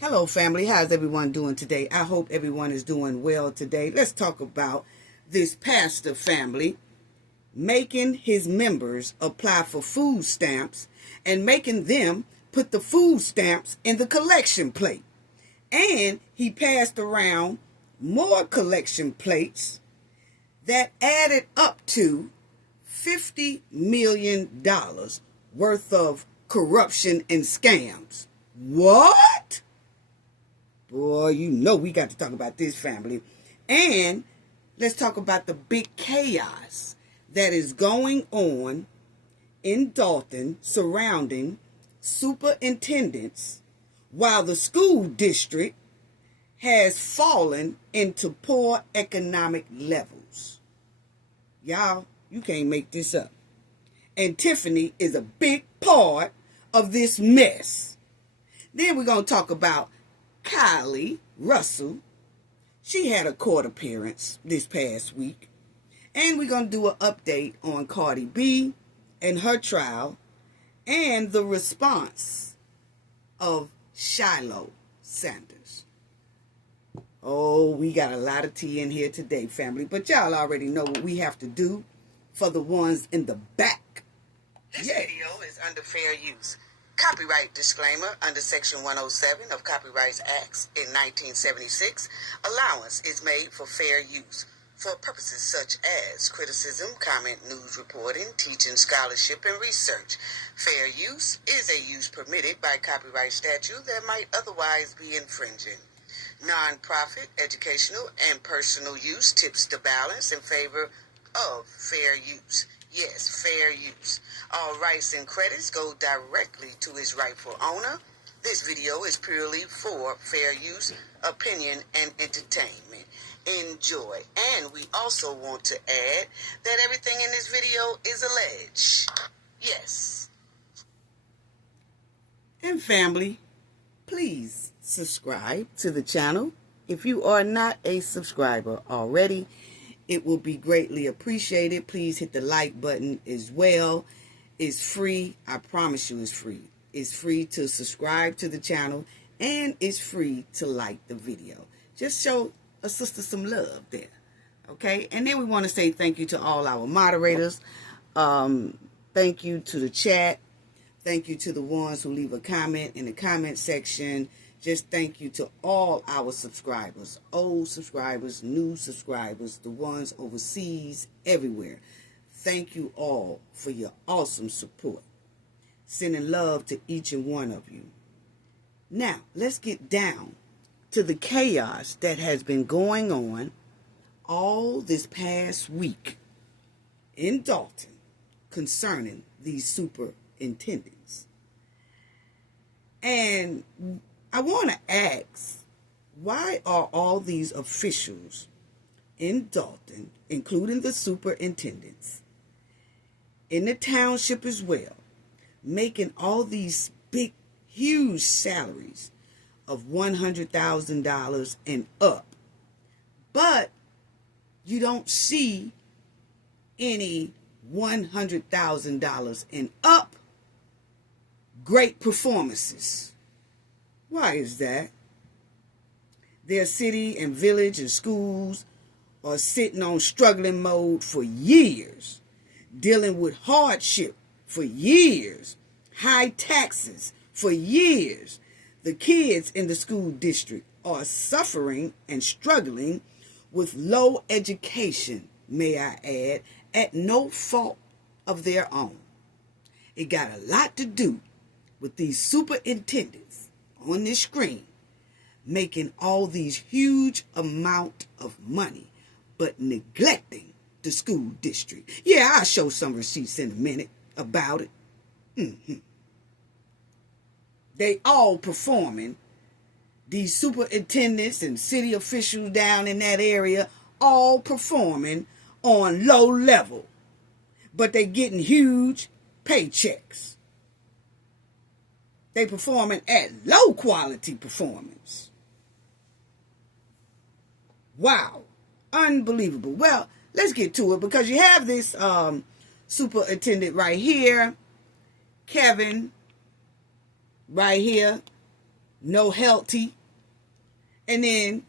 Hello, family. How's everyone doing today? I hope everyone is doing well today. Let's talk about this pastor family making his members apply for food stamps and making them put the food stamps in the collection plate. And he passed around more collection plates that added up to $50 million worth of corruption and scams. What? Boy, you know we got to talk about this family. And let's talk about the big chaos that is going on in Dalton surrounding superintendents while the school district has fallen into poor economic levels. Y'all, you can't make this up. And Tiffany is a big part of this mess. Then we're going to talk about Kylie Russell. She had a court appearance this past week. And we're going to do an update on Cardi B and her trial and the response of Shiloh Sanders. Oh, we got a lot of tea in here today, family. But y'all already know what we have to do for the ones in the back. This video is under fair use. Copyright disclaimer under Section 107 of Copyright Acts in 1976. Allowance is made for fair use for purposes such as criticism, comment, news reporting, teaching, scholarship, and research. Fair use is a use permitted by copyright statute that might otherwise be infringing. Non-profit, educational, and personal use tips the balance in favor of fair use. Yes, fair use. All rights and credits go directly to its rightful owner. This video is purely for fair use, opinion, and entertainment. Enjoy. And we also want to add that everything in this video is alleged. Yes. And family, please subscribe to the channel. If you are not a subscriber already, it will be greatly appreciated. Please hit the like button as well. It's free. I promise you it's free. It's free to subscribe to the channel and it's free to like the video. Just show a sister some love there. Okay? And then we want to say thank you to all our moderators. Thank you to the chat. Thank you to the ones who leave a comment in the comment section. Just thank you to all our subscribers, old subscribers, new subscribers, the ones overseas, everywhere. Thank you all for your awesome support. Sending love to each and one of you. Now, let's get down to the chaos that has been going on all this past week in Dalton concerning these superintendents. And I want to ask, why are all these officials in Dalton, including the superintendents, in the township as well, making all these big, huge salaries of $100,000 and up, but you don't see any $100,000 and up great performances? Why is that? Their city and village and schools are sitting on struggling mode for years, dealing with hardship for years, high taxes for years. The kids in the school district are suffering and struggling with low education, may I add, at no fault of their own. It got a lot to do with these superintendents on this screen making all these huge amount of money but neglecting the school district. Yeah, I'll show some receipts in a minute about it. They all performing, these superintendents and city officials down in that area, all performing on low level, but they getting huge paychecks. They performing at low quality performance. Wow. Unbelievable. Well, let's get to it because you have this superintendent right here, Kevin, right here, no healthy. And then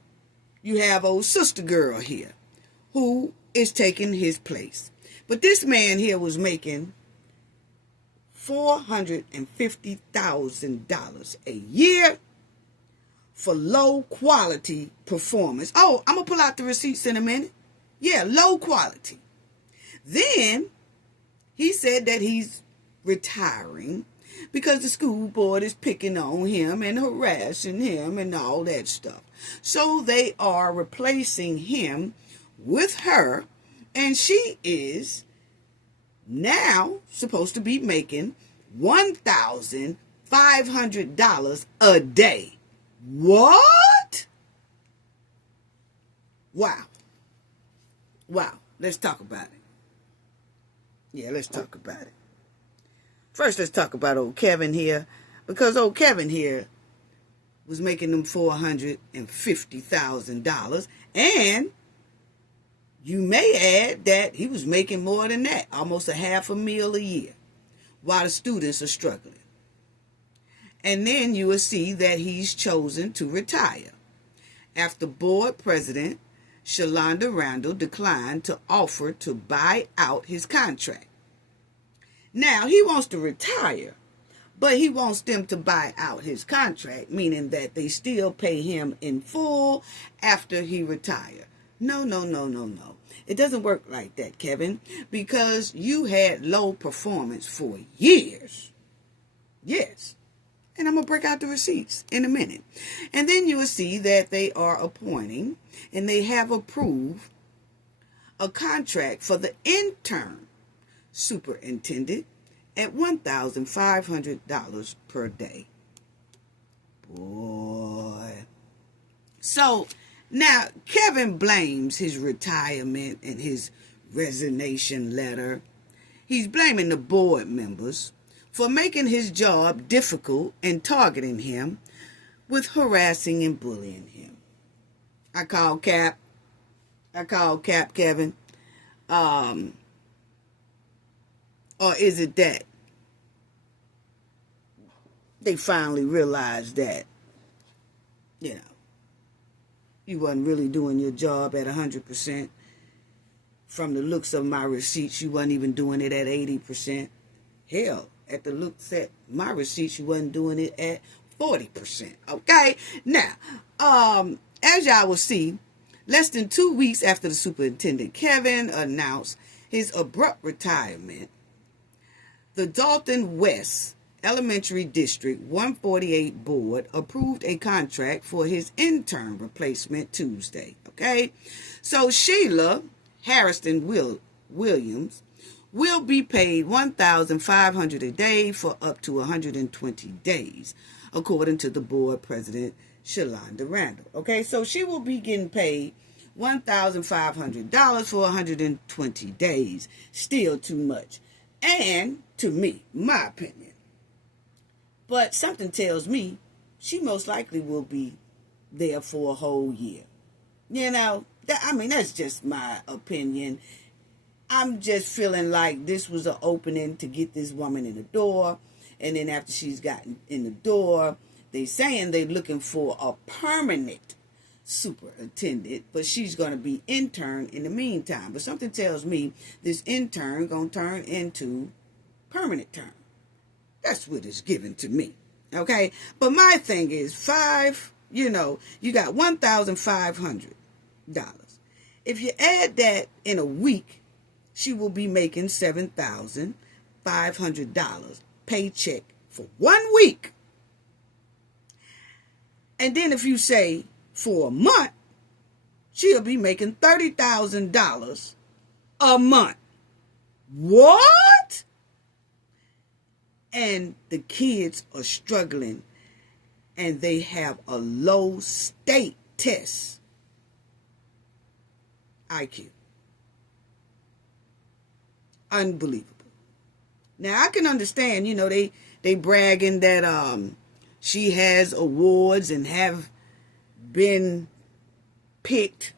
you have old sister girl here who is taking his place. But this man here was making $450,000 a year for low quality performance. Oh, I'm going to pull out the receipts in a minute. Yeah, low quality. Then he said that he's retiring because the school board is picking on him and harassing him and all that stuff. So they are replacing him with her, and she is now supposed to be making $1,500 a day. What? Wow. Let's talk about it. Yeah, let's talk about it. First, let's talk about old Kevin here, because old Kevin here was making them $450,000, and you may add that he was making more than that, almost $500,000 a year, while the students are struggling. And then you will see that he's chosen to retire after board president Shalonda Randall declined to offer to buy out his contract. Now, he wants to retire, but he wants them to buy out his contract, meaning that they still pay him in full after he retires. No. It doesn't work like that, Kevin, because you had low performance for years. Yes. And I'm going to break out the receipts in a minute. And then you will see that they are appointing and they have approved a contract for the intern superintendent at $1,500 per day. Boy. So now Kevin blames his retirement and his resignation letter. He's blaming the board members for making his job difficult and targeting him with harassing and bullying him. I call Cap, Kevin. Or is it that they finally realized that, you wasn't really doing your job at 100%. From the looks of my receipts, you wasn't even doing it at 80%. Hell, at the looks at my receipts, you wasn't doing it at 40%. Okay? Now, as y'all will see, less than 2 weeks after the superintendent Kevin announced his abrupt retirement, the Dalton West Elementary District 148 board approved a contract for his intern replacement Tuesday. Okay? So Sheila Harrison Williams will be paid $1,500 a day for up to 120 days, according to the board president, Shalonda Randall. Okay, so she will be getting paid $1,500 for 120 days. Still too much. And, to me, my opinion. But something tells me she most likely will be there for a whole year. That's just my opinion. I'm just feeling like this was an opening to get this woman in the door. And then after she's gotten in the door, they saying they're looking for a permanent superintendent, but she's going to be intern in the meantime. But something tells me this intern going to turn into permanent term. That's what is given to me. Okay? But my thing is, you got $1,500. If you add that in a week, she will be making $7,500 paycheck for 1 week. And then if you say for a month, she'll be making $30,000 a month. What? And the kids are struggling and they have a low state test IQ. Unbelievable. Now I can understand, they bragging that she has awards and have been picked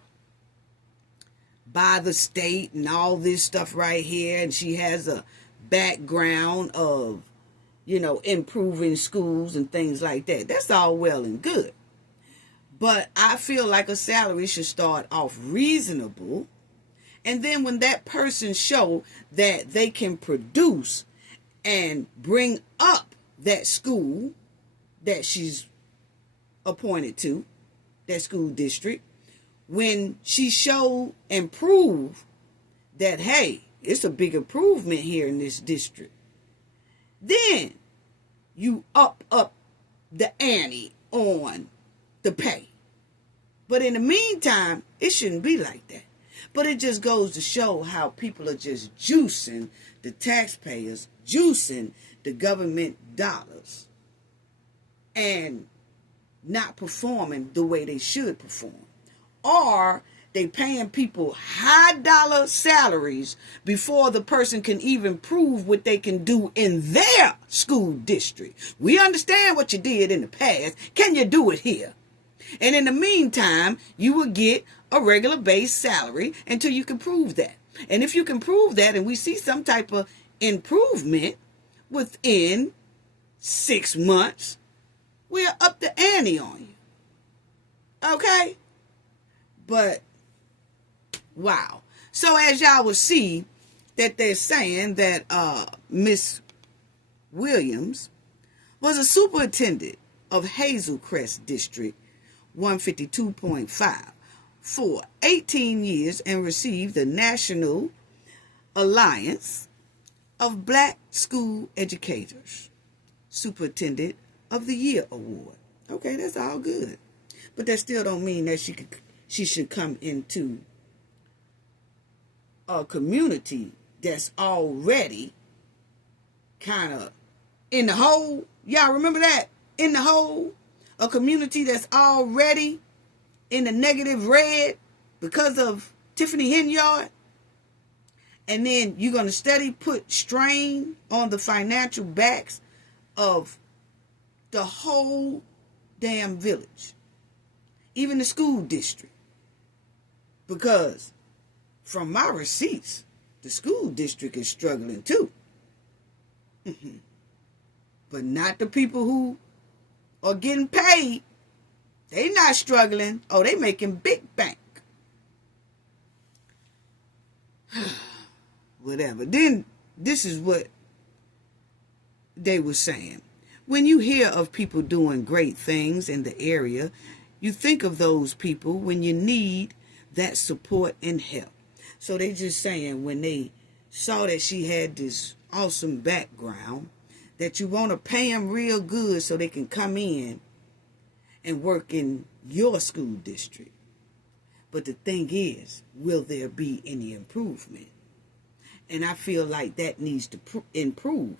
by the state and all this stuff right here, and she has a background of improving schools and things like that. That's all well and good. But I feel like a salary should start off reasonable. And then when that person show that they can produce and bring up that school that she's appointed to, that school district, when she show and prove that, hey, it's a big improvement here in this district, then you up the ante on the pay. But in the meantime, it shouldn't be like that. But it just goes to show how people are just juicing the taxpayers, juicing the government dollars, and not performing the way they should perform. Or they paying people high dollar salaries before the person can even prove what they can do in their school district. We understand what you did in the past. Can you do it here? And in the meantime, you will get a regular base salary until you can prove that. And if you can prove that and we see some type of improvement within 6 months, we'll up the ante on you. Okay? But, wow. So as y'all will see that they're saying that Miss Williams was a superintendent of Hazel Crest District 152.5 for 18 years and received the National Alliance of Black School Educators Superintendent of the Year Award. Okay, that's all good. But that still don't mean that she should come into a community that's already kind of in the hole. Y'all remember that? In the hole? A community that's already in the negative red because of Tiffany Henyard. And then you're going to steady put strain on the financial backs of the whole damn village. Even the school district. Because from my receipts, the school district is struggling too. But not the people who are getting paid. They not struggling. Oh, they making big bank. Whatever. Then this is what they were saying. When you hear of people doing great things in the area, you think of those people when you need that support and help. So they just saying when they saw that she had this awesome background, that you want to pay them real good so they can come in and work in your school district. But the thing is, will there be any improvement? And I feel like that needs to improve.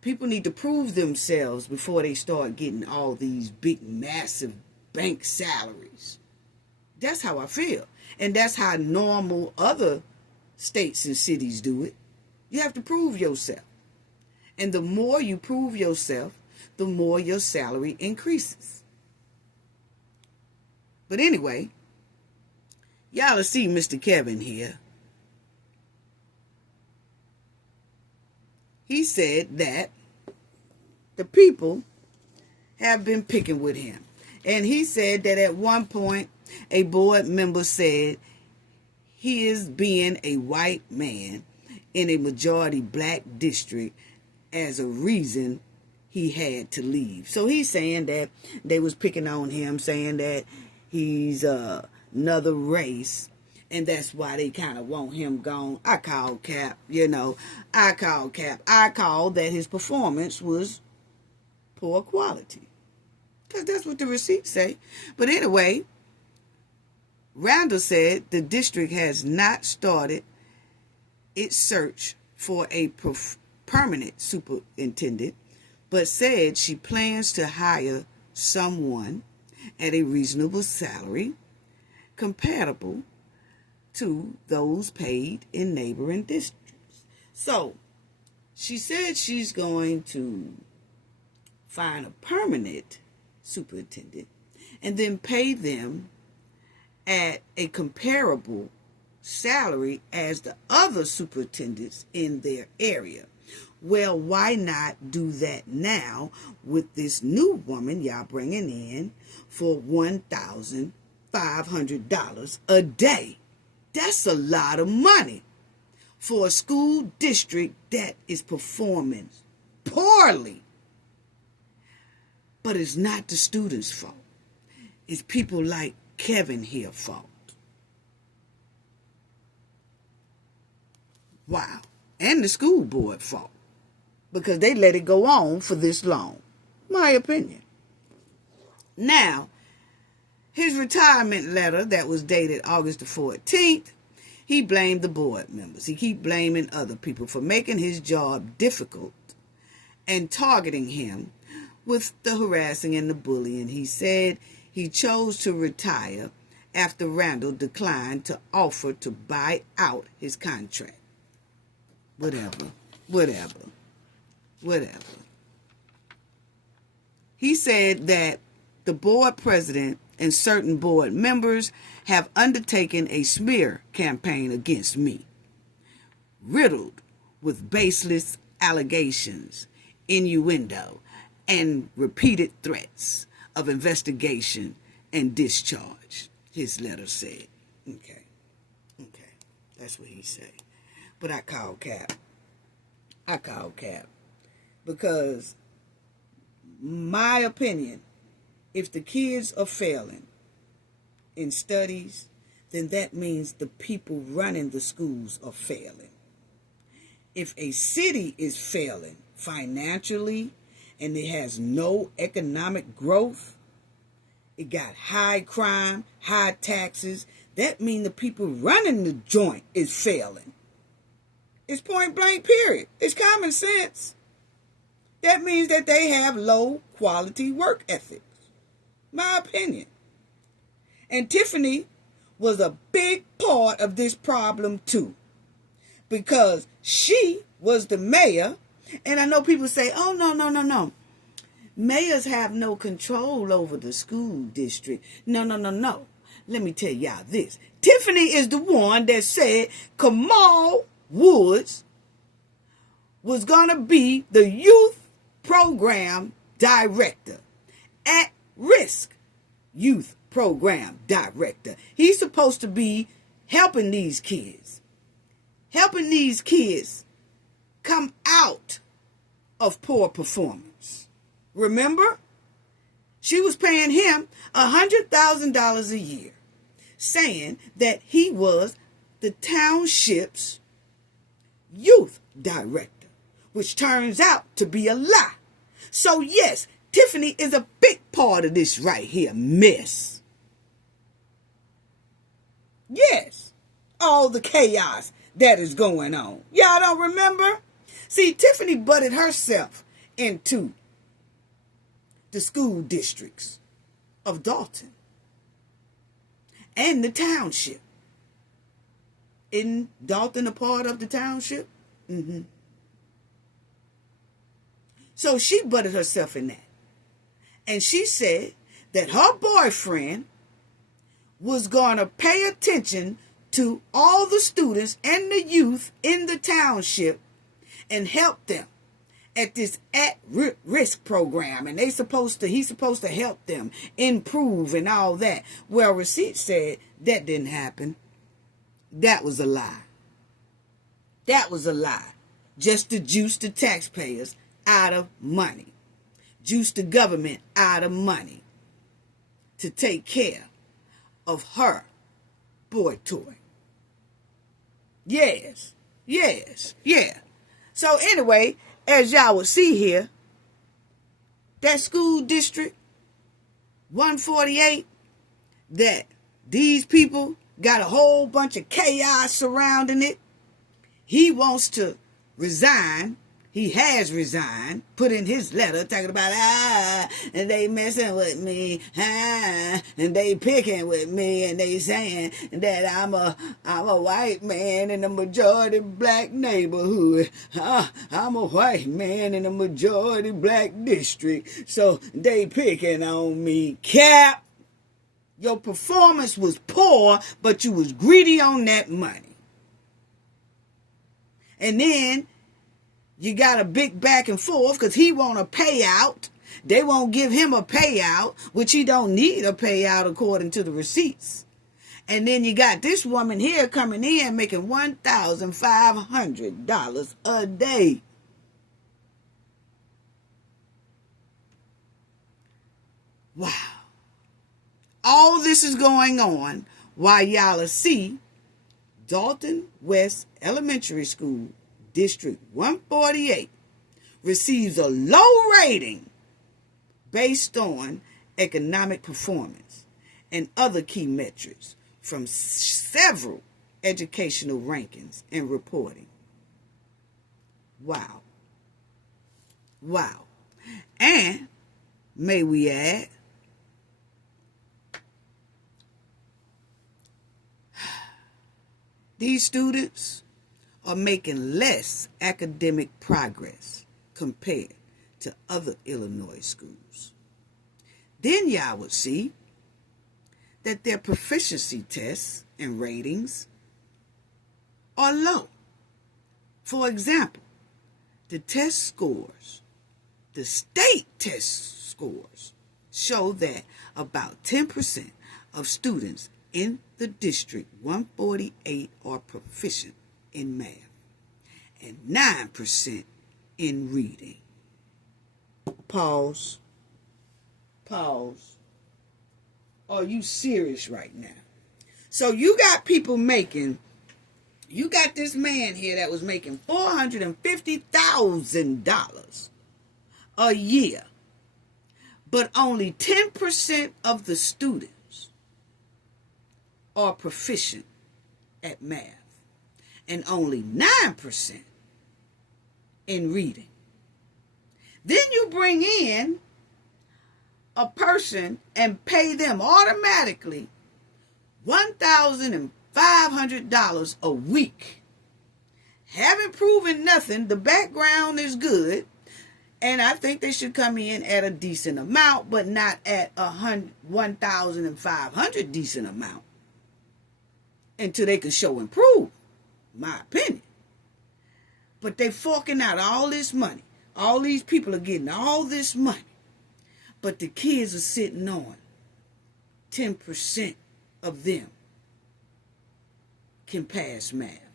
People need to prove themselves before they start getting all these big, massive bank salaries. That's how I feel. And that's how normal other states and cities do it. You have to prove yourself. And the more you prove yourself, the more your salary increases. But anyway, y'all will see Mr. Kevin here. He said that the people have been picking with him. And he said that at one point, a board member said he is being a white man in a majority black district as a reason he had to leave. So he's saying that they was picking on him, saying that he's another race, and that's why they kind of want him gone. I call cap, I call cap. I call that his performance was poor quality. Because that's what the receipts say. But anyway, Randall said the district has not started its search for a permanent superintendent, but said she plans to hire someone at a reasonable salary compatible to those paid in neighboring districts. So she said she's going to find a permanent superintendent and then pay them at a comparable salary as the other superintendents in their area. Well, why not do that now with this new woman y'all bringing in for $1,500 a day? That's a lot of money for a school district that is performing poorly. But it's not the students' fault. It's people like Kevin here fault. Wow. And the school board fault. Because they let it go on for this long. My opinion. Now, his retirement letter that was dated August the 14th, he blamed the board members. He keep blaming other people for making his job difficult and targeting him with the harassing and the bullying. He said he chose to retire after Randall declined to offer to buy out his contract. Whatever. He said that the board president and certain board members have undertaken a smear campaign against me, riddled with baseless allegations, innuendo, and repeated threats of investigation and discharge, his letter said. Okay. That's what he said. But I call cap. Because my opinion, if the kids are failing in studies, then that means the people running the schools are failing. If a city is failing financially and it has no economic growth, it got high crime, high taxes, that means the people running the joint is failing. It's point blank, period. It's common sense. That means that they have low quality work ethics. My opinion. And Tiffany was a big part of this problem too. Because she was the mayor. And I know people say, oh, no. Mayors have no control over the school district. No. Let me tell y'all this. Tiffany is the one that said Kamal Woods was going to be the youth program director, at risk youth program director. He's supposed to be helping these kids come out of poor performance. Remember? She was paying him $100,000 a year, saying that he was the township's youth director, which turns out to be a lie. So yes, Tiffany is a big part of this right here mess. Yes, all the chaos that is going on. Y'all don't remember? See, Tiffany butted herself into the school districts of Dalton and the township. Isn't Dalton a part of the township? Mm-hmm. So she butted herself in that. And she said that her boyfriend was going to pay attention to all the students and the youth in the township and help them at this at-risk program. And he's supposed to help them improve and all that. Well, receipts said that didn't happen. That was a lie. Just to juice the taxpayers out of money. Juice the government out of money to take care of her boy toy. Yes. So anyway, as y'all will see here, that school district 148, that these people got a whole bunch of chaos surrounding it. He wants to resign. He has resigned, put in his letter talking about, and they messing with me, and they picking with me, and they saying that I'm a white man in a majority black neighborhood. I'm a white man in a majority black district, so they picking on me. Cap, your performance was poor, but you was greedy on that money. And then You got a big back and forth because he want a payout. They won't give him a payout, which he don't need a payout according to the receipts. And then you got this woman here coming in making $1,500 a day. Wow. All this is going on while y'all see Dalton West Elementary School, District 148, receives a low rating based on economic performance and other key metrics from several educational rankings and reporting. Wow. Wow. And may we add, these students are making less academic progress compared to other Illinois schools. Then y'all would see that their proficiency tests and ratings are low. For example, the test scores, the state test scores, show that about 10% of students in the District 148 are proficient in math and 9% in reading. Pause. Are you serious right now? So you got people making, you got this man here that was making $450,000 a year, but only 10% of the students are proficient at math and only 9% in reading. Then you bring in a person and pay them automatically $1,500 a week. Haven't proven nothing. The background is good. And I think they should come in at a decent amount, but not at $1,500 decent amount until they can show and prove, my opinion. But they forking out all this money. All these people are getting all this money. But the kids are sitting on 10% of them can pass math.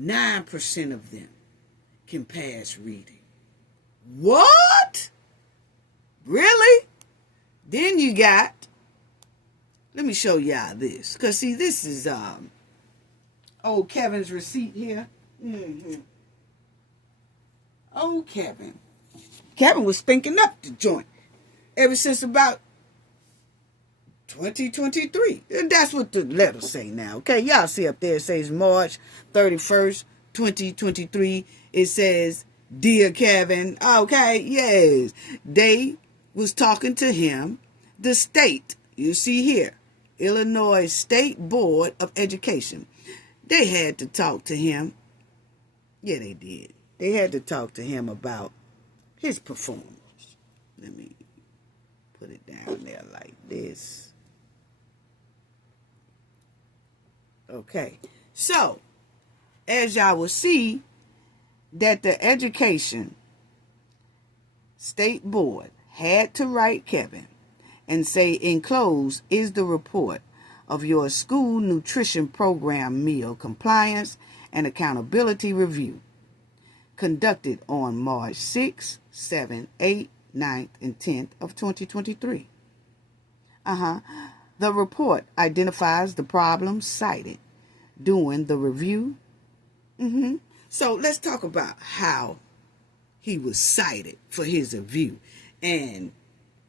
9% of them can pass reading. What? Really? Then you got, let me show y'all this. Because see, this is old Kevin's receipt here. Old Kevin. Kevin was stinking up the joint ever since about 2023. And that's what the letters say now. Okay, y'all see up there it says March 31st, 2023. It says, Dear Kevin. Okay, yes. They was talking to him. The state, you see here, Illinois State Board of Education. They had to talk to him. Yeah, they did. They had to talk to him about his performance. Let me put it down there like this. Okay. So, as y'all will see, that the Education State Board had to write Kevin and say, enclosed is the report of your school nutrition program meal compliance and accountability review conducted on March 6th, 7th, 8th, 9th, and 10th of 2023. The report identifies the problems cited during the review. So let's talk about how he was cited for his review and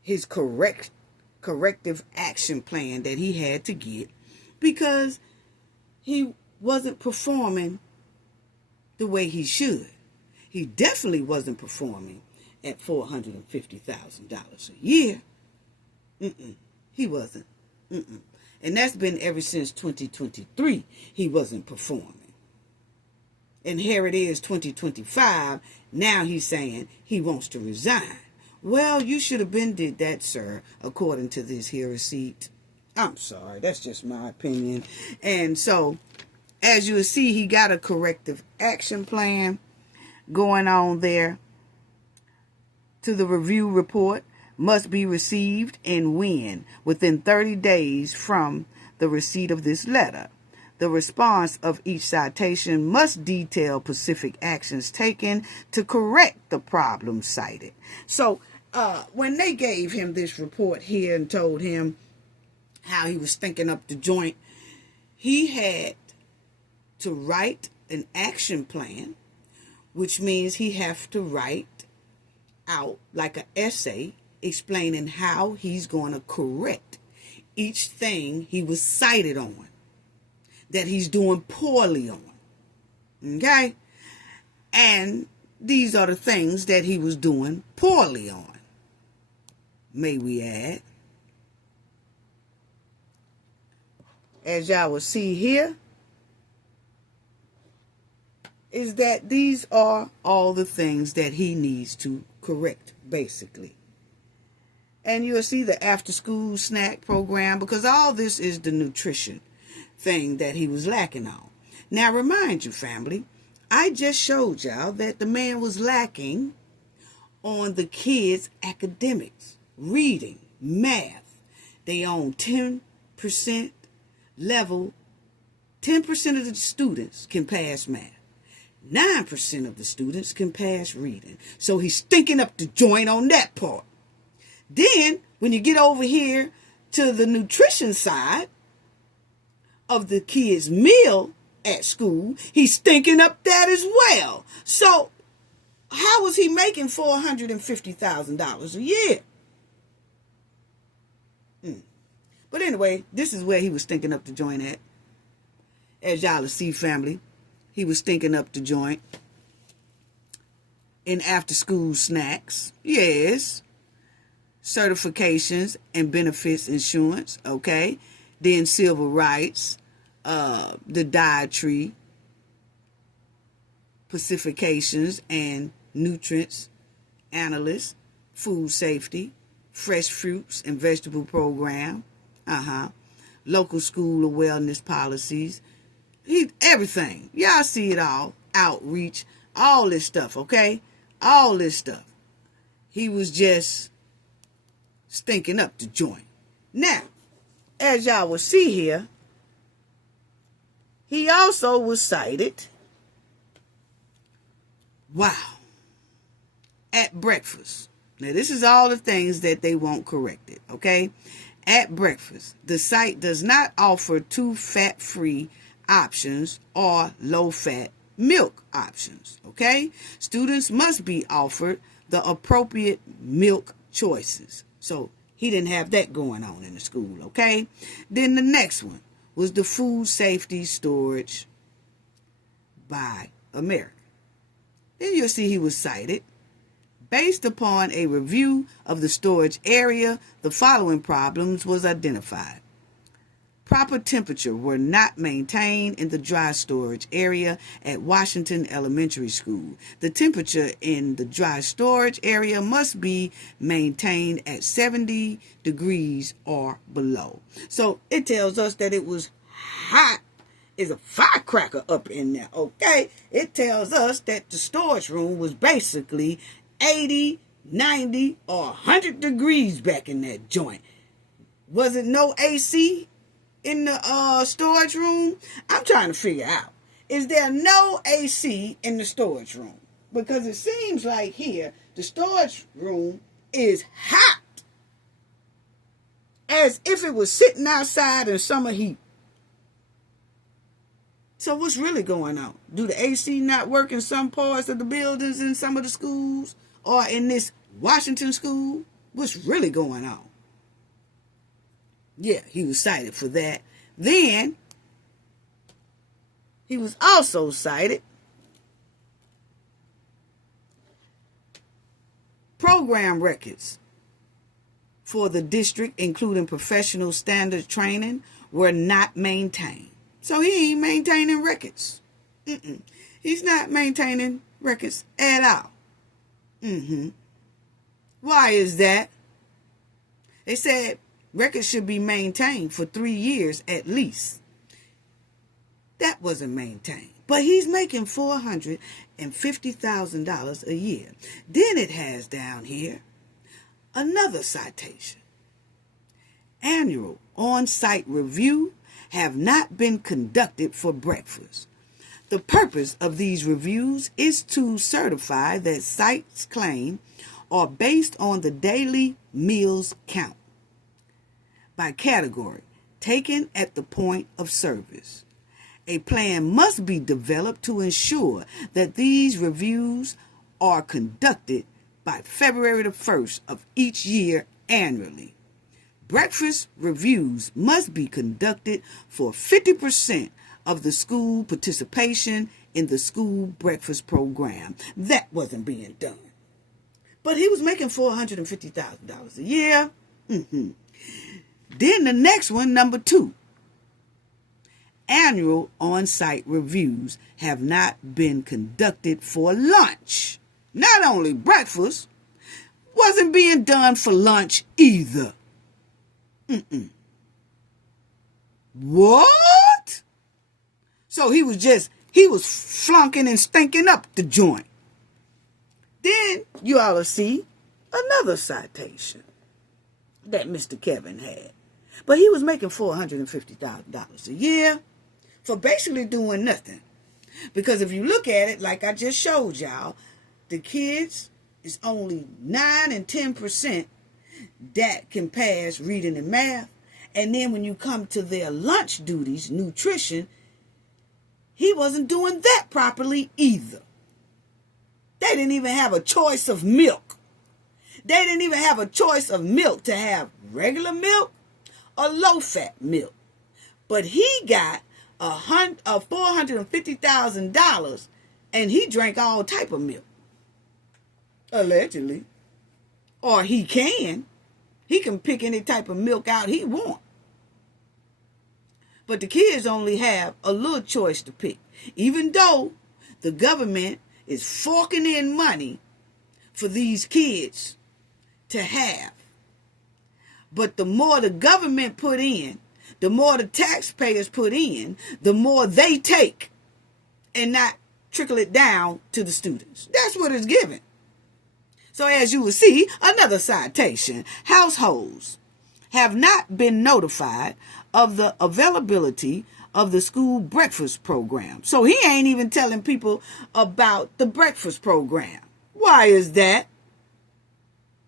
his corrective action plan that he had to get because he wasn't performing the way he should. He definitely wasn't performing at $450,000 a year. He wasn't. And that's been ever since 2023. He wasn't performing. And here it is, 2025. Now he's saying he wants to resign. Well, you should have been did that, sir, according to this here receipt. I'm sorry. That's just my opinion. And so, as you will see, he got a corrective action plan. going on there to the review report must be received and when within 30 days from the receipt of this letter. The response of each citation must detail specific actions taken to correct the problem cited. So when they gave him this report here and told him how he was thinking up the joint, he had to write an action plan, which means he have to write out like an essay explaining how he's going to correct each thing he was cited on, that he's doing poorly on. Okay? And these are the things that he was doing poorly on, may we add. As y'all will see here, is that these are all the things that he needs to correct, basically. And you'll see the after-school snack program, because all this is the nutrition thing that he was lacking on. Now, remind you, family, I just showed y'all that the man was lacking on the kids' academics, reading, math. They own 10% level. 10% of the students can pass math. 9% of the students can pass reading. So he's stinking up the joint on that part. Then, when you get over here to the nutrition side of the kids' meal at school, he's stinking up that as well. So, how was he making $450,000 a year? But anyway, this is where he was stinking up the joint at. As y'all will see, family, he was stinking up the joint in after-school snacks. Yes. Certifications and benefits insurance, okay? Then civil rights, the dietary, pacifications and nutrients, analysts, food safety, fresh fruits and vegetable program, local school wellness policies, everything. Y'all see it all. Outreach, all this stuff, okay? All this stuff. He was just stinking up the joint. Now, as y'all will see here, he also was cited, at breakfast. Now, this is all the things that they want corrected, okay? At breakfast, the site does not offer 2 fat-free options or low-fat milk options, okay? Students must be offered the appropriate milk choices. So he didn't have that going on in the school, okay? Then the next one was the food safety storage by America. Then you'll see he was cited. Based upon a review of the storage area, the following problems was identified. Proper temperature were not maintained in the dry storage area at Washington Elementary School. The temperature in the dry storage area must be maintained at 70 degrees or below. So it tells us that it was hot. Is a firecracker up in there, okay? It tells us that the storage room was basically 80, 90, or 100 degrees back in that joint. Was it no AC in the storage room? I'm trying to figure out. Is there no AC in the storage room? Because it seems like here, the storage room is hot. As if it was sitting outside in summer heat. So what's really going on? Do the AC not work in some parts of the buildings in some of the schools? Or in this Washington school? What's really going on? Yeah, he was cited for that. Then, he was also cited program records for the district, including professional standard training, were not maintained. So he ain't maintaining records. He's not maintaining records at all. Why is that? They said records should be maintained for 3 years at least. That wasn't maintained. But he's making $450,000 a year. Then it has down here another citation. Annual on-site review have not been conducted for breakfast. The purpose of these reviews is to certify that sites claim are based on the daily meals count by category taken at the point of service. A plan must be developed to ensure that these reviews are conducted by February the 1st of each year annually. Breakfast reviews must be conducted for 50% of the school participation in the school breakfast program. That wasn't being done. But he was making $450,000 a year. Then the next one, number 2. Annual on-site reviews have not been conducted for lunch. Not only breakfast, wasn't being done for lunch either. What? So he was flunking and stinking up the joint. Then you ought to see another citation that Mr. Kevin had. But he was making $450,000 a year for basically doing nothing. Because if you look at it, like I just showed y'all, the kids is only 9 and 10% that can pass reading and math. And then when you come to their lunch duties, nutrition, he wasn't doing that properly either. They didn't even have a choice of milk. They didn't even have a choice of milk to have regular milk or low-fat milk. But he got $450,000 and he drank all type of milk. Allegedly. Or he can. He can pick any type of milk out he wants. But the kids only have a little choice to pick. Even though the government is forking in money for these kids to have. But the more the government put in, the more the taxpayers put in, the more they take and not trickle it down to the students. That's what it's given. So as you will see, another citation. Households have not been notified of the availability of the school breakfast program. So he ain't even telling people about the breakfast program. Why is that?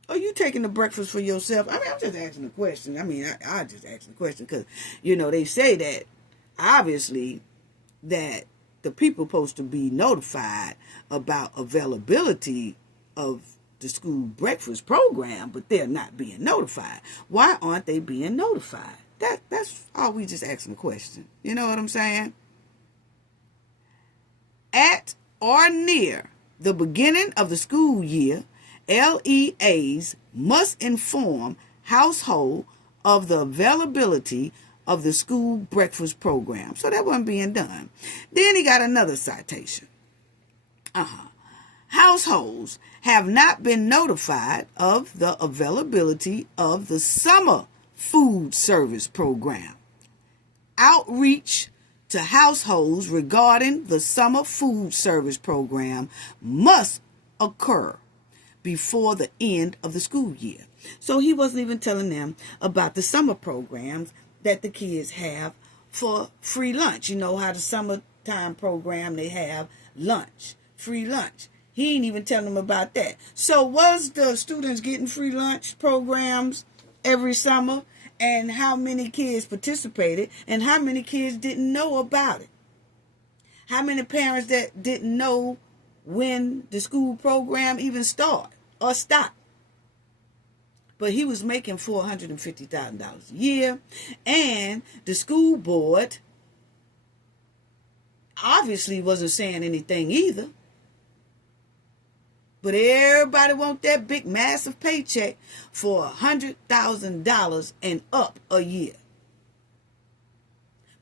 Are you taking the breakfast for yourself? I mean, I'm just asking a question. I just asking a question because, they say that, obviously, that the people supposed to be notified about availability of the school breakfast program, but they're not being notified. Why aren't they being notified? That's all we just asking a question. You know what I'm saying? At or near the beginning of the school year, LEAs must inform household of the availability of the school breakfast program. So that wasn't being done. Then he got another citation. Households have not been notified of the availability of the summer food service program. Outreach to households regarding the summer food service program must occur before the end of the school year. So he wasn't even telling them about the summer programs that the kids have for free lunch. You know how the summertime program, they have lunch, free lunch. He ain't even telling them about that. So was the students getting free lunch programs every summer? And how many kids participated? And how many kids didn't know about it? How many parents that didn't know when the school program even started or stopped? But he was making $450,000 a year. And the school board obviously wasn't saying anything either. But everybody want that big, massive paycheck for $100,000 and up a year.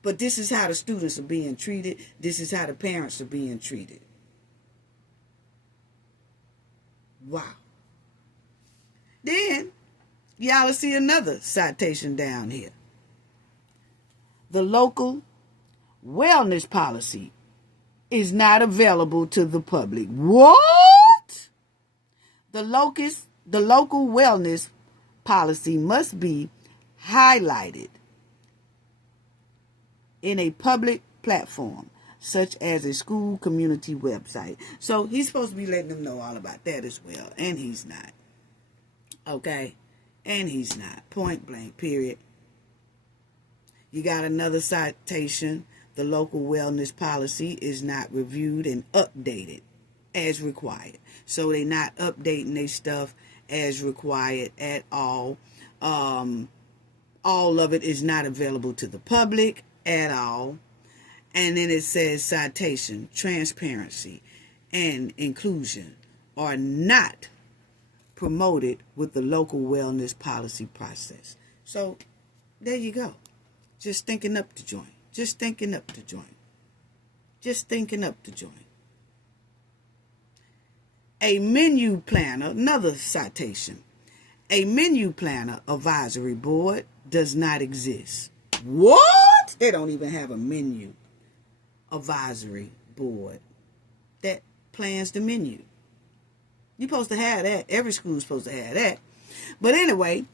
But this is how the students are being treated. This is how the parents are being treated. Wow. Then, y'all will see another citation down here. The local wellness policy is not available to the public. What? The local wellness policy must be highlighted in a public platform, such as a school community website. So he's supposed to be letting them know all about that as well, and he's not. Okay? And he's not. Point blank, period. You got another citation. The local wellness policy is not reviewed and updated as required. So they're not updating their stuff as required at all. All of it is not available to the public at all. And then it says citation, transparency, and inclusion are not promoted with the local wellness policy process. So there you go. Just thinking up the joint. Just thinking up the joint. Just thinking up the joint. A menu planner, another citation. A menu planner advisory board does not exist. What? They don't even have a menu advisory board that plans the menu. You're supposed to have that. Every school's supposed to have that. But anyway,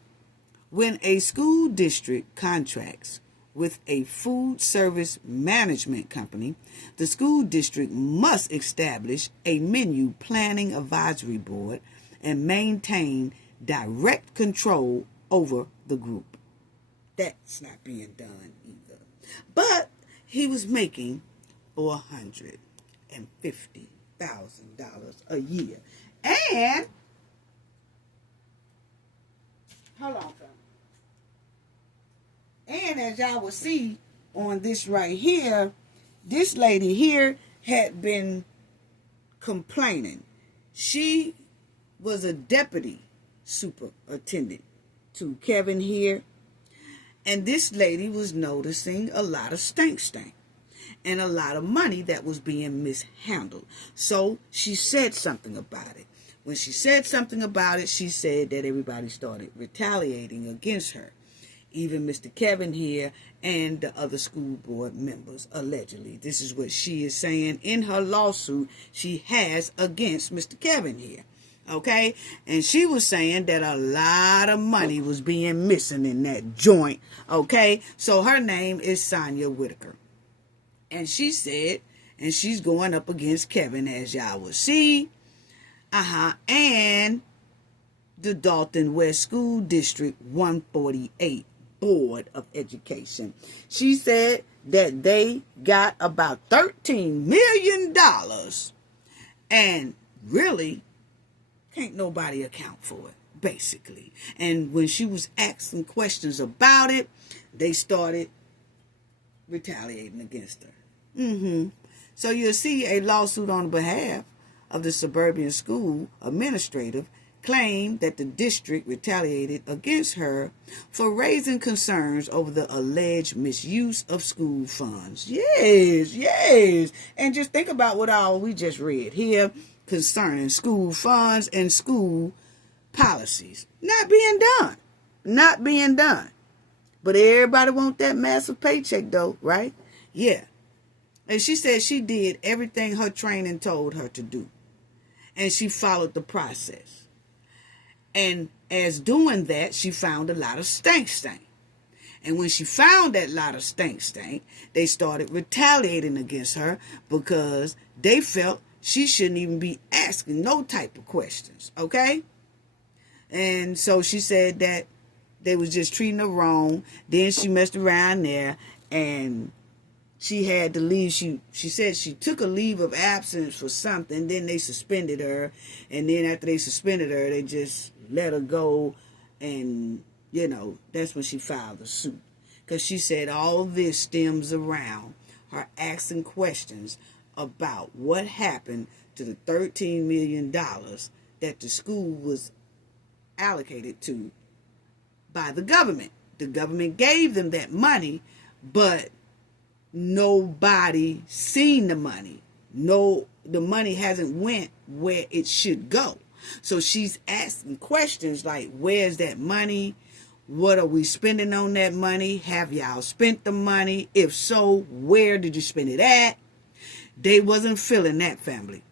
when a school district contracts with a food service management company, the school district must establish a menu planning advisory board and maintain direct control over the group. That's not being done either. But he was making $450,000 a year. And, hold on, fellas. And as y'all will see on this right here, this lady here had been complaining. She was a deputy superintendent to Kevin here. And this lady was noticing a lot of stank and a lot of money that was being mishandled. So she said something about it. When she said something about it, she said that everybody started retaliating against her. Even Mr. Kevin here and the other school board members, allegedly. This is what she is saying in her lawsuit she has against Mr. Kevin here. Okay? And she was saying that a lot of money was being missing in that joint. Okay? So her name is Sonia Whitaker. And she said, and she's going up against Kevin, as y'all will see. And the Dalton West School District 148 Board of Education. She said that they got about $13 million and really can't nobody account for it, basically. And when she was asking questions about it, they started retaliating against her. So you'll see a lawsuit on behalf of the suburban school administrative claimed that the district retaliated against her for raising concerns over the alleged misuse of school funds. Yes. And just think about what all we just read here concerning school funds and school policies. Not being done. But everybody want that massive paycheck though, right? Yeah. And she said she did everything her training told her to do. And she followed the process. And as doing that, she found a lot of stank. And when she found that lot of stank, they started retaliating against her because they felt she shouldn't even be asking no type of questions, okay? And so she said that they was just treating her wrong. Then she messed around there and she had to leave. She said she took a leave of absence for something. Then they suspended her. And then after they suspended her, they just let her go. And, you know, that's when she filed the suit. Because she said all this stems around her asking questions about what happened to the $13 million that the school was allocated to by the government. The government gave them that money, but nobody seen the money. The money hasn't went where it should go. So she's asking questions like, where's that money? What are we spending on that money? Have y'all spent the money? If so, where did you spend it at? They wasn't feeling that, family.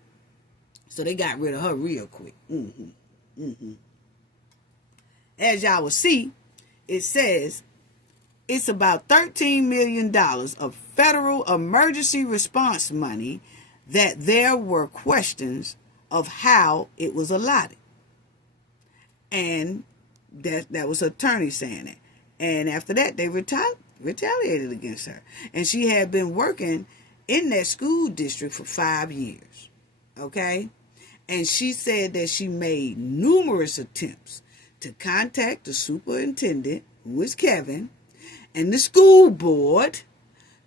So they got rid of her real quick. As y'all will see, it says it's about $13 million of federal emergency response money that there were questions of how it was allotted. And that was her attorney saying it. And after that, they retaliated against her. And she had been working in that school district for 5 years. Okay? And she said that she made numerous attempts to contact the superintendent, who is Kevin, and the school board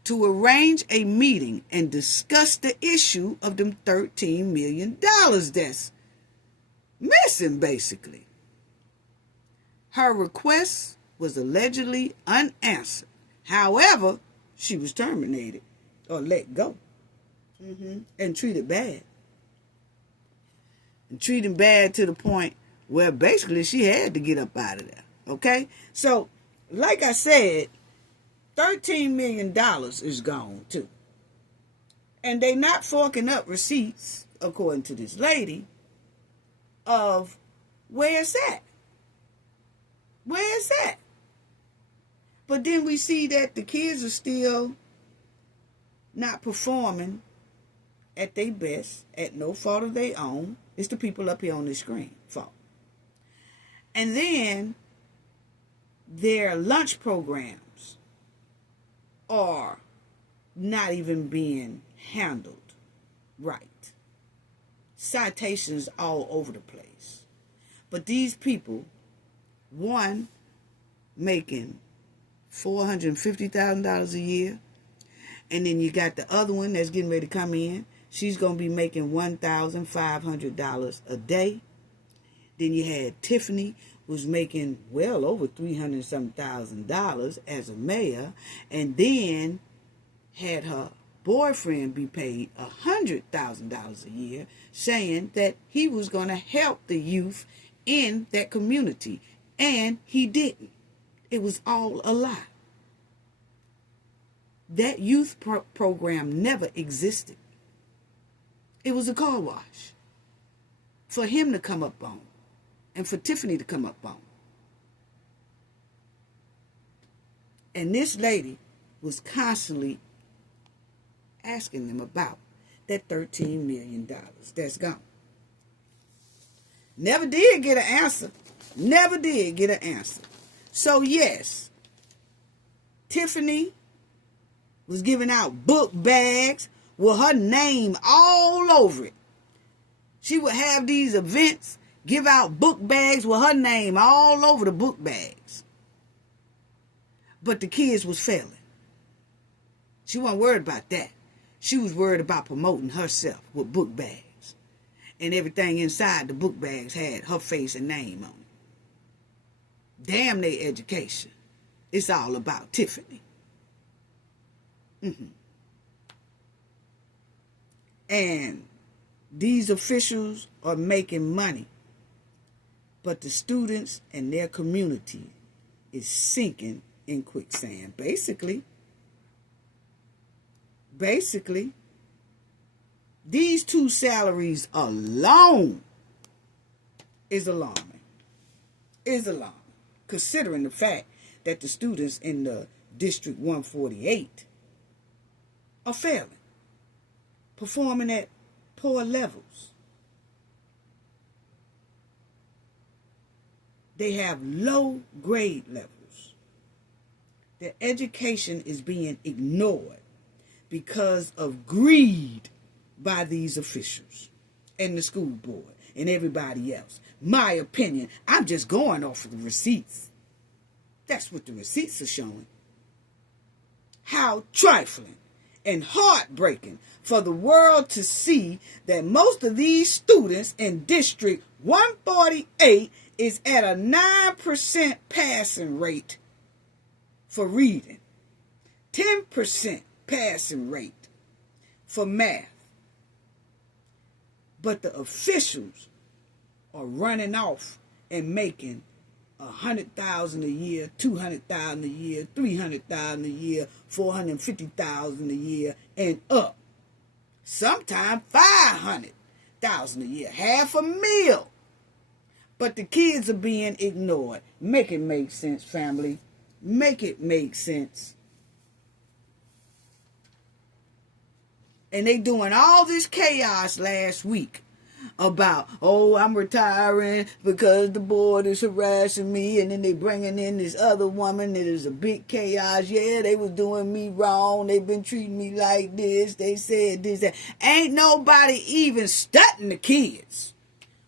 to arrange a meeting and discuss the issue of them $13 million that's missing, basically. Her request was allegedly unanswered. However, she was terminated or let go and treated bad. And treated bad to the point where basically she had to get up out of there. Okay? So, like I said, $13 million is gone too. And they not forking up receipts, according to this lady, of where it's at. Where it's at. But then we see that the kids are still not performing at their best, at no fault of their own. It's the people up here on the screen fault. And then their lunch programs are not even being handled right. Citations all over the place. But these people, one, making $450,000 a year, and then you got the other one that's getting ready to come in. She's going to be making $1,500 a day. Then you had Tiffany, was making well over $300,000 as a mayor, and then had her boyfriend be paid $100,000 a year, saying that he was going to help the youth in that community, and he didn't. It was all a lie. That youth program never existed. It was a car wash for him to come up on and for Tiffany to come up on. And this lady was constantly asking them about that $13 million that's gone. Never did get an answer. Never did get an answer. So yes, Tiffany was giving out book bags with her name all over it. She would have these events, give out book bags with her name all over the book bags. But the kids was failing. She wasn't worried about that. She was worried about promoting herself with book bags. And everything inside the book bags had her face and name on it. Damn their education. It's all about Tiffany. And these officials are making money, but the students and their community is sinking in quicksand. Basically, these two salaries alone is alarming. Considering the fact that the students in the District 148 are failing, performing at poor levels. They have low grade levels. Their education is being ignored because of greed by these officials and the school board and everybody else. My opinion, I'm just going off of the receipts. That's what the receipts are showing. How trifling and heartbreaking for the world to see that most of these students in District 148 is at a 9% passing rate for reading, 10% passing rate for math. But the officials are running off and making $100,000 a year, $200,000 a year, $300,000 a year, $450,000 a year, and up. Sometimes $500,000 a year, $500,000. But the kids are being ignored. Make it make sense, family. Make it make sense. And they doing all this chaos last week about, oh, I'm retiring because the board is harassing me. And then they bringing in this other woman that is a big chaos. Yeah, they was doing me wrong. They've been treating me like this. They said this, that. Ain't nobody even studying the kids.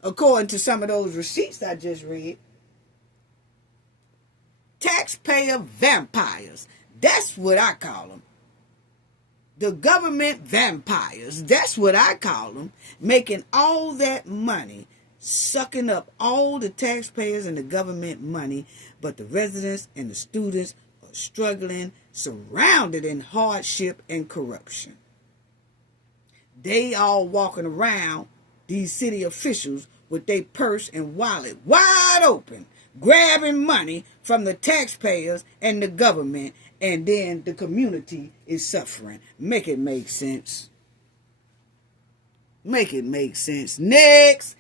According to some of those receipts I just read. Taxpayer vampires. That's what I call them. The government vampires, that's what I call them, making all that money, sucking up all the taxpayers and the government money, but the residents and the students are struggling, surrounded in hardship and corruption. They all walking around, these city officials, with their purse and wallet wide open, grabbing money from the taxpayers and the government, and then the community is suffering. Make it make sense. Make it make sense. Next,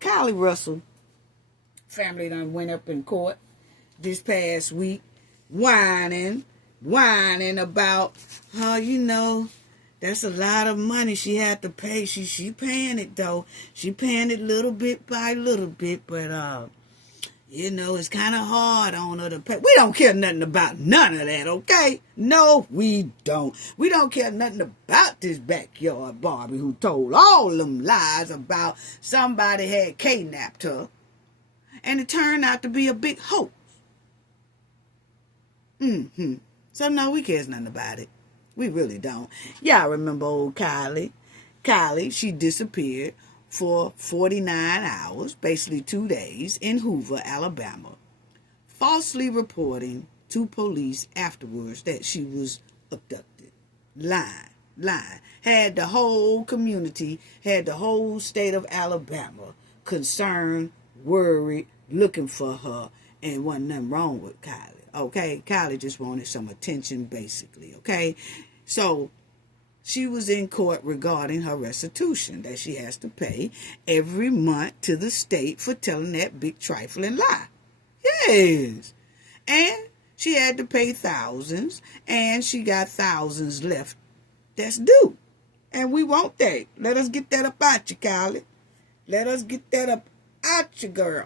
Kylie Russell family done went up in court this past week, whining about how, that's a lot of money she had to pay. She paying it though. She paying it little bit by little bit, but it's kind of hard on her to pay. We don't care nothing about none of that, okay? No, we don't. We don't care nothing about this backyard Barbie who told all them lies about somebody had kidnapped her. And it turned out to be a big hoax. So no, we cares nothing about it. We really don't. Y'all remember old Kylie? Kylie, she disappeared for 49 hours, basically 2 days, in Hoover, Alabama, falsely reporting to police afterwards that she was abducted. Lying. Had the whole community, had the whole state of Alabama concerned, worried, looking for her, and wasn't nothing wrong with Kylie, okay? Kylie just wanted some attention, basically, okay? So she was in court regarding her restitution that she has to pay every month to the state for telling that big trifling lie. Yes. And she had to pay thousands, and she got thousands left that's due. And we want that. Let us get that up out you, Kylie. Let us get that up out you, girl.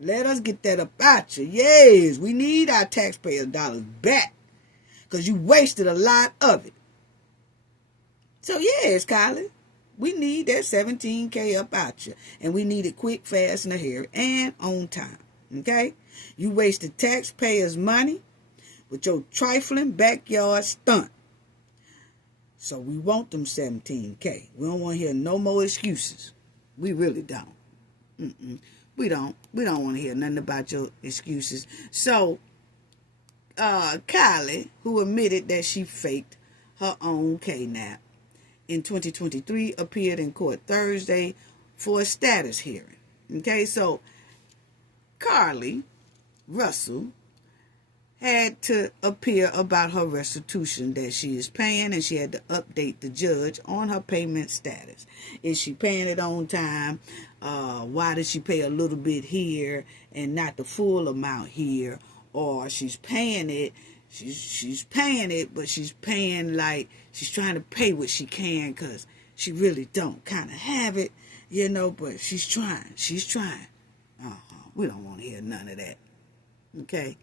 Let us get that up out you. Yes, we need our taxpayer dollars back because you wasted a lot of it. So yes, Kylie, we need that $17K up out you. And we need it quick, fast, and here, and on time. Okay? You wasted taxpayers' money with your trifling backyard stunt. So we want them $17K. We don't want to hear no more excuses. We really don't. We don't want to hear nothing about your excuses. So, Kylie, who admitted that she faked her own kidnap, in 2023, appeared in court Thursday for a status hearing. Okay, so Kylie Russell had to appear about her restitution that she is paying, and she had to update the judge on her payment status. Is she paying it on time? Why did she pay a little bit here and not the full amount here? Or she's paying it, she's paying it, but she's paying like she's trying to pay what she can because she really don't kind of have it, but she's trying. We don't want to hear none of that. Okay?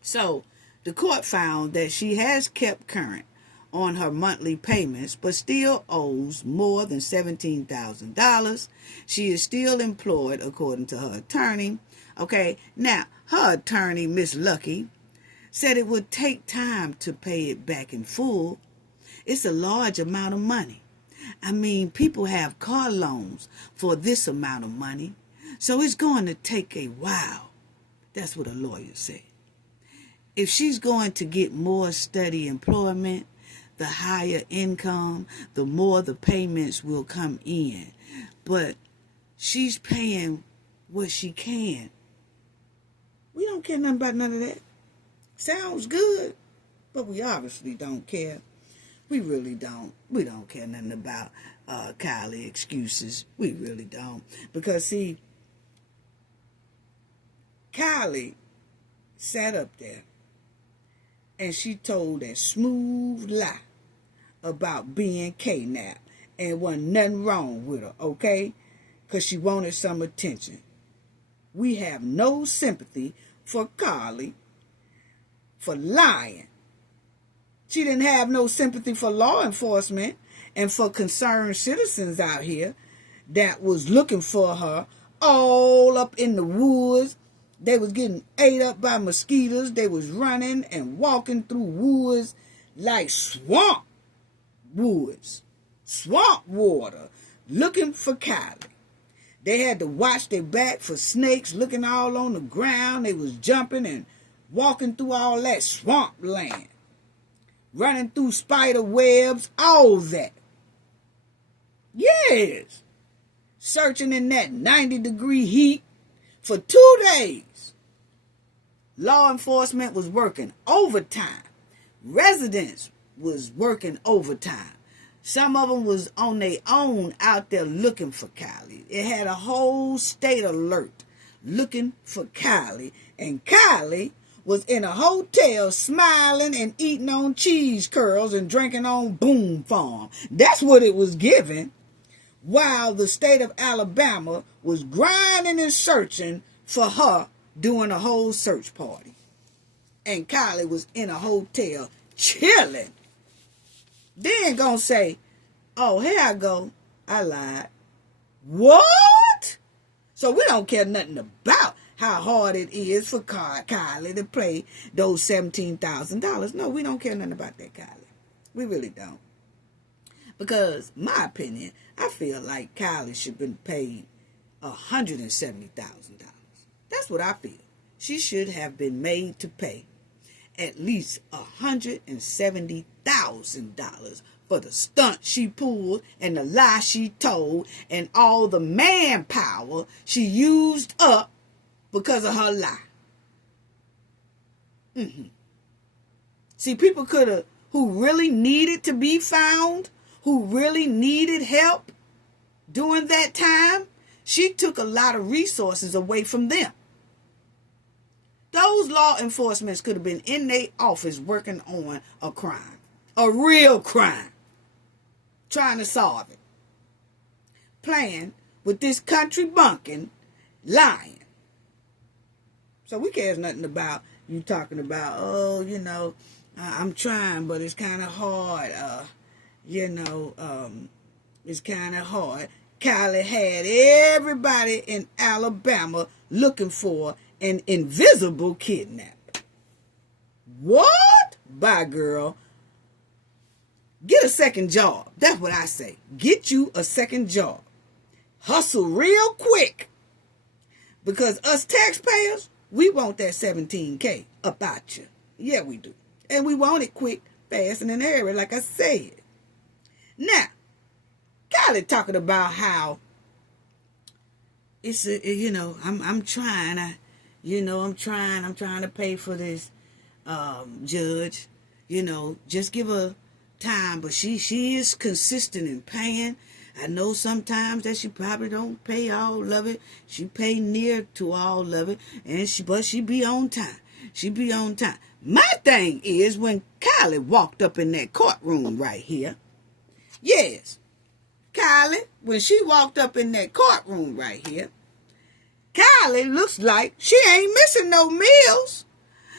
So, the court found that she has kept current on her monthly payments, but still owes more than $17,000. She is still employed, according to her attorney. Okay, now, her attorney, Miss Lucky, said it would take time to pay it back in full. It's a large amount of money. I mean, people have car loans for this amount of money, so it's going to take a while. That's what a lawyer said. If she's going to get more steady employment, the higher income, the more the payments will come in. But she's paying what she can. We don't care nothing about none of that. Sounds good, but we obviously don't care. We really don't. We don't care nothing about Kylie excuses. We really don't. Because, see, Kylie sat up there and she told that smooth lie about being kidnapped. And wasn't nothing wrong with her, okay? Because she wanted some attention. We have no sympathy for Kylie for lying. She didn't have no sympathy for law enforcement and for concerned citizens out here that was looking for her all up in the woods. They was getting ate up by mosquitoes. They was running and walking through woods like swamp woods, swamp water, looking for Kylie. They had to watch their back for snakes, looking all on the ground. They was jumping and walking through all that swamp land, running through spider webs, all that. Yes. Searching in that 90-degree heat for 2 days. Law enforcement was working overtime. Residents was working overtime. Some of them was on their own out there looking for Kylie. It had a whole state alert looking for Kylie. And Kylie was in a hotel smiling and eating on cheese curls and drinking on Boom Farm. That's what it was giving. While the state of Alabama was grinding and searching for her doing a whole search party. And Kylie was in a hotel chilling. Then gonna say, oh, here I go. I lied. What? So we don't care nothing about how hard it is for Kylie to pay those $17,000. No, we don't care nothing about that, Kylie. We really don't. Because, my opinion, I feel like Kylie should have been paid $170,000. That's what I feel. She should have been made to pay at least $170,000 for the stunt she pulled and the lie she told and all the manpower she used up because of her lie. See, people who really needed to be found, who really needed help during that time, she took a lot of resources away from them. Those law enforcement could have been in their office working on a crime, a real crime, trying to solve it, playing with this country bunking, lying. So we cares nothing about you talking about, oh, I'm trying, but it's kind of hard. It's kind of hard. Kylie had everybody in Alabama looking for an invisible kidnapper. What? Bye, girl. Get a second job. That's what I say. Get you a second job. Hustle real quick. Because us taxpayers, we want that $17K about you. Yeah, we do. And we want it quick, fast, and in a hurry, like I said. Now, Kylie talking about how it's I'm trying. I'm trying to pay for this judge. Just give her time, but she is consistent in paying. I know sometimes that she probably don't pay all of it. She pay near to all of it, but she be on time. She be on time. My thing is when Kylie walked up in that courtroom right here. Yes, Kylie, when she walked up in that courtroom right here, Kylie looks like she ain't missing no meals.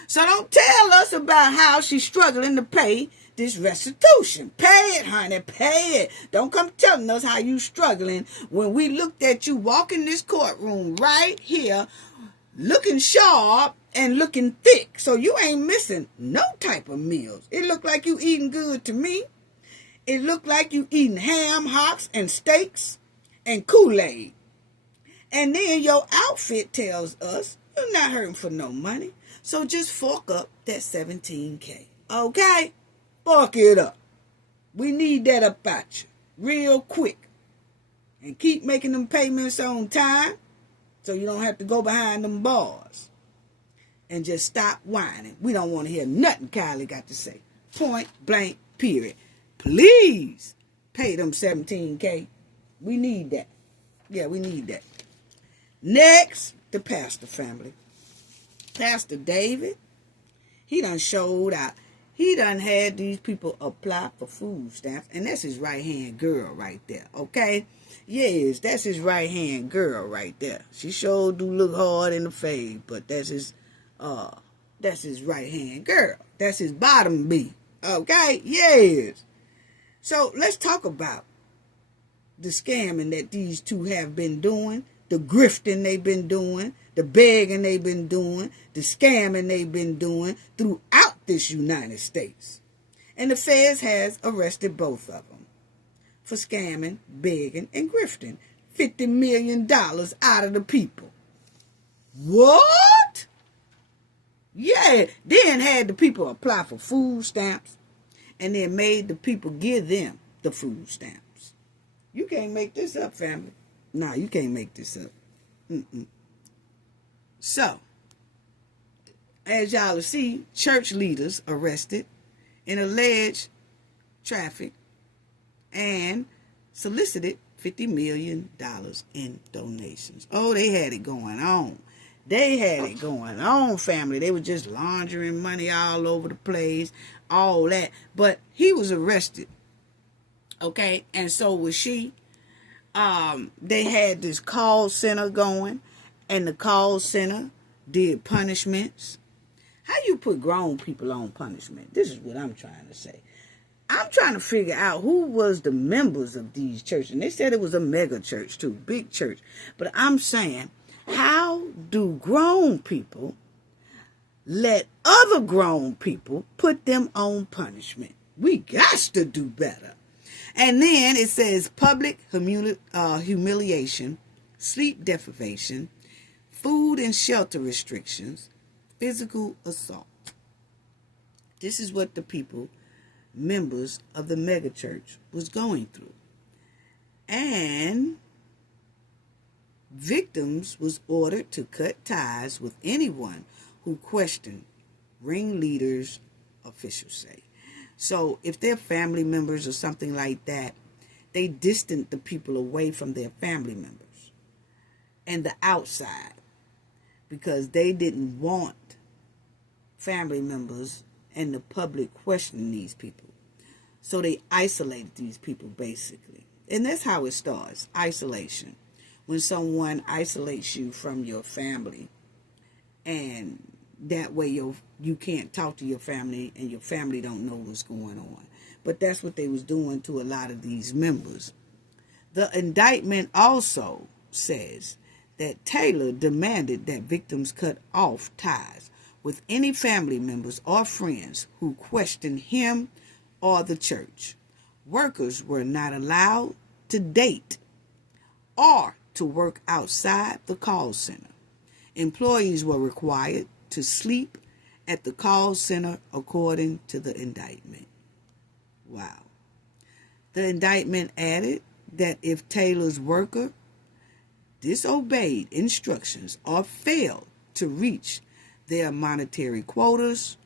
So don't tell us about how she's struggling to pay this restitution. Pay it, honey, pay it. Don't come telling us how you struggling when we looked at you walking this courtroom right here, looking sharp and looking thick. So you ain't missing no type of meals. It looked like you eating good to me. It looked like you eating ham hocks and steaks and Kool-Aid. And then your outfit tells us you're not hurting for no money. So just fork up that $17K. Okay? Fork it up. We need that about you real quick. And keep making them payments on time So you don't have to go behind them bars and just stop whining. We don't want to hear nothing Kylie got to say. Point blank, period. Please pay them $17K. We need that. Yeah, we need that. Next, the pastor family. Pastor David, he done showed out. He done had these people apply for food stamps, and that's his right-hand girl right there, okay? Yes, that's his right-hand girl right there. She sure do look hard in the face, but that's his right-hand girl. That's his bottom B, okay? Yes. So let's talk about the scamming that these two have been doing, the grifting they've been doing, the begging they've been doing, the scamming they've been doing throughout this United States. And the feds has arrested both of them for scamming, begging, and grifting $50 million out of the people. What? Yeah, then had the people apply for food stamps and then made the people give them the food stamps. You can't make this up, family. Nah, you can't make this up. So, as y'all will see, church leaders arrested in alleged traffic and solicited $50 million in donations. Oh, they had it going on. They had it going on, family. They were just laundering money all over the place, all that. But he was arrested, okay? And so was she. They had this call center going, and the call center did punishments. How you put grown people on punishment? This is what I'm trying to say. I'm trying to figure out who was the members of these churches. And they said it was a mega church too, big church. But I'm saying, how do grown people let other grown people put them on punishment? We got to do better. And then it says public humiliation, sleep deprivation, food and shelter restrictions, physical assault. This is what the people, members of the megachurch, was going through. And victims was ordered to cut ties with anyone who questioned ringleaders, officials say. So if they're family members or something like that, they distant the people away from their family members and the outside because they didn't want family members and the public questioning these people. So they isolated these people basically. And that's how it starts, isolation. When someone isolates you from your family, and that way you can't talk to your family and your family don't know what's going on. But that's what they was doing to a lot of these members. The indictment also says that Taylor demanded that victims cut off ties with any family members or friends who questioned him or the church. Workers were not allowed to date or to work outside the call center. Employees were required to sleep at the call center according to the indictment. Wow. The indictment added that if Taylor's worker disobeyed instructions or failed to reach their monetary quotas,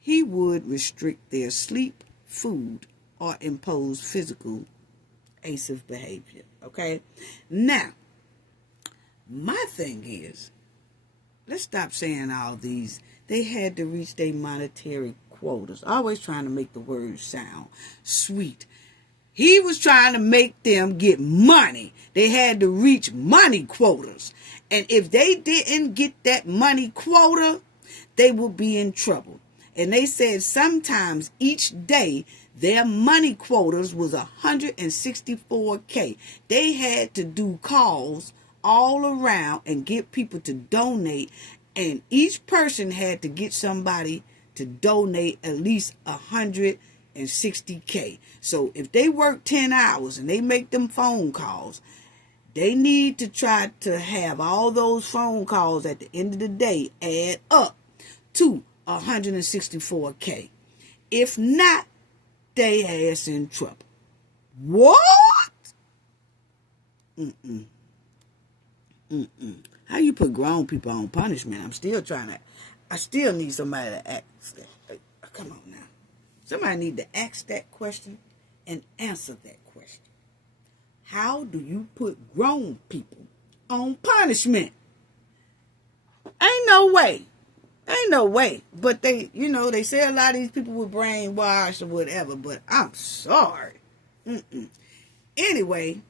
he would restrict their sleep, food, or impose physical abusive behavior. Okay? Now, my thing is, let's stop saying all these. They had to reach their monetary quotas. Always trying to make the words sound sweet. He was trying to make them get money. They had to reach money quotas. And if they didn't get that money quota, they would be in trouble. And they said sometimes each day their money quotas was 164K. They had to do calls all around and get people to donate. And each person had to get somebody to donate at least 160K. So if they work 10 hours and they make them phone calls, they need to try to have all those phone calls at the end of the day add up to 164K. If not, they ass in trouble. What? How you put grown people on punishment? I still need somebody to ask that. Come on now. Somebody need to ask that question and answer that question. How do you put grown people on punishment? Ain't no way. Ain't no way. But they say a lot of these people were brainwashed or whatever, but I'm sorry. Anyway,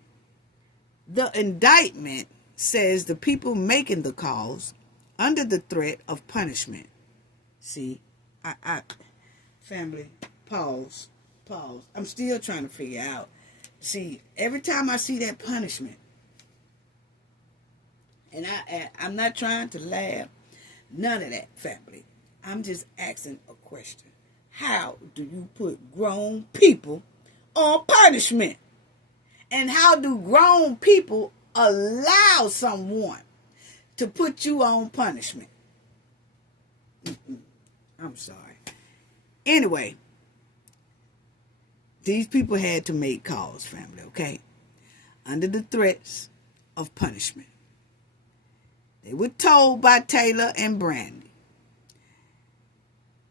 the indictment says the people making the calls under the threat of punishment. See, family, pause. I'm still trying to figure out. See, every time I see that punishment, and I'm not trying to laugh, none of that, family. I'm just asking a question. How do you put grown people on punishment? And how do grown people allow someone to put you on punishment? I'm sorry. Anyway, these people had to make calls, family, okay? Under the threats of punishment. They were told by Taylor and Brandy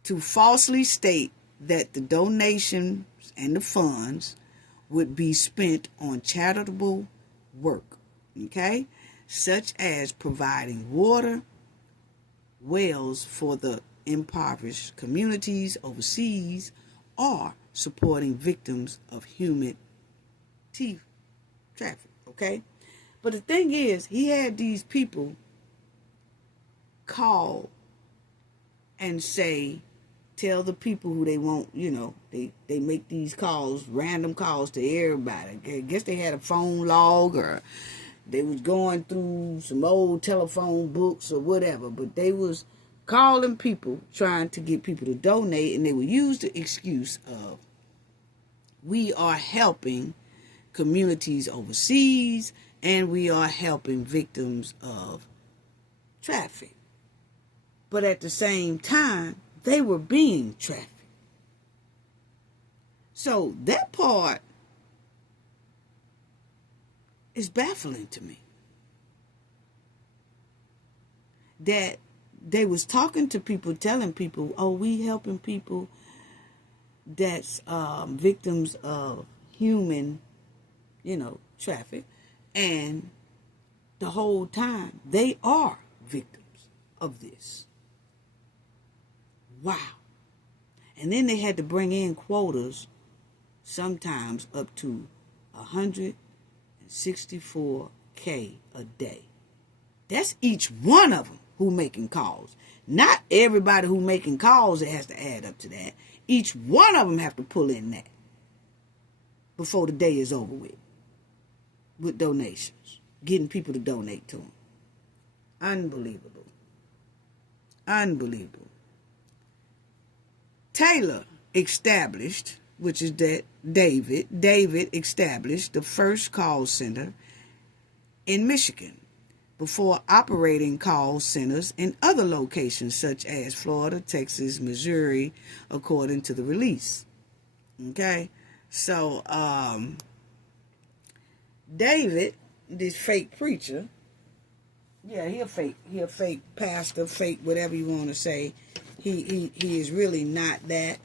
to falsely state that the donations and the funds would be spent on charitable work, okay? Such as providing water, wells for the impoverished communities overseas, or supporting victims of human traffic, okay? But the thing is, he had these people call and tell the people who they want, they make these calls, random calls to everybody. I guess they had a phone log, or they was going through some old telephone books or whatever, but they was calling people, trying to get people to donate, and they would use the excuse of, we are helping communities overseas, and we are helping victims of traffic. But at the same time, they were being trafficked. So that part is baffling to me. That they was talking to people, telling people, oh, we helping people that's victims of human, traffic. And the whole time, they are victims of this. Wow. And then they had to bring in quotas, sometimes up to $164K a day. That's each one of them who making calls. Not everybody who making calls, it has to add up to that. Each one of them have to pull in that before the day is over with donations, getting people to donate to them. Unbelievable. Taylor established, which is that David established the first call center in Michigan before operating call centers in other locations such as Florida, Texas, Missouri, according to the release. Okay? So, David, this fake preacher, yeah, he a fake pastor, fake whatever you want to say. He is really not that.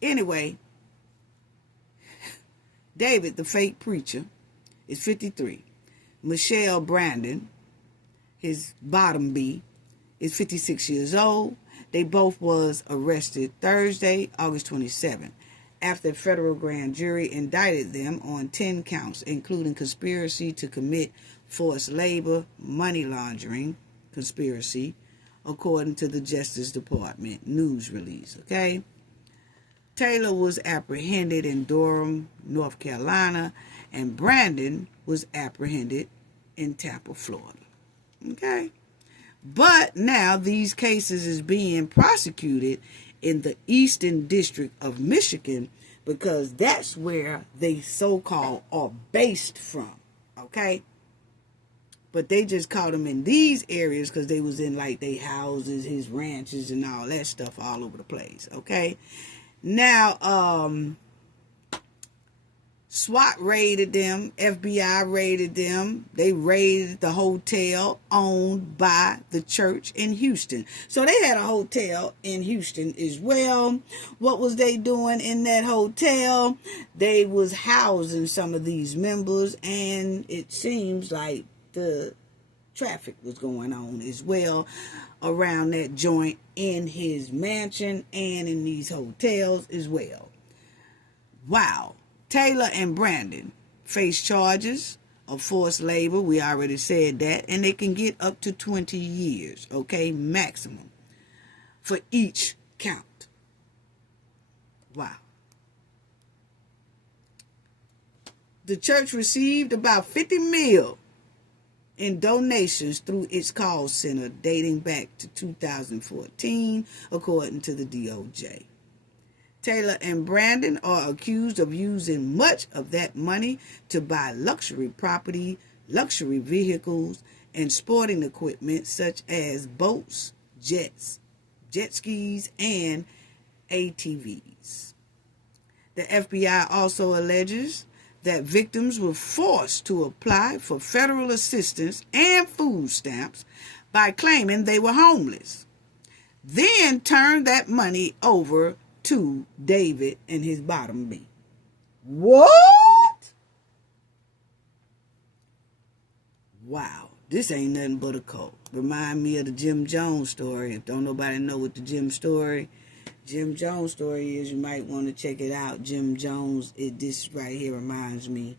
Anyway, David, the fake preacher, is 53. Michelle Brandon, his bottom B, is 56 years old. They both was arrested Thursday, August 27th, after a federal grand jury indicted them on 10 counts, including conspiracy to commit forced labor, money laundering, conspiracy, according to the Justice Department news release, okay? Taylor was apprehended in Durham, North Carolina, and Brandon was apprehended in Tampa, Florida, okay? But now these cases is being prosecuted in the Eastern District of Michigan because that's where they so-called are based from, okay? But they just caught him in these areas because they was in like their houses, his ranches, and all that stuff all over the place. Okay. Now, SWAT raided them. FBI raided them. They raided the hotel owned by the church in Houston. So they had a hotel in Houston as well. What was they doing in that hotel? They was housing some of these members, and it seems like the traffic was going on as well around that joint in his mansion and in these hotels as well. Wow. Taylor and Brandon face charges of forced labor. We already said that. And they can get up to 20 years, okay, maximum, for each count. Wow. The church received about $50 million in donations through its call center dating back to 2014, according to the DOJ. Taylor and Brandon are accused of using much of that money to buy luxury property, luxury vehicles, and sporting equipment such as boats, jets, jet skis, and ATVs. The FBI also alleges that victims were forced to apply for federal assistance and food stamps by claiming they were homeless, then turned that money over to David and his bottom B. What? Wow, this ain't nothing but a cult. Remind me of the Jim Jones story. If don't nobody know what the Jim Jones story is, you might want to check it out. Jim Jones, this right here reminds me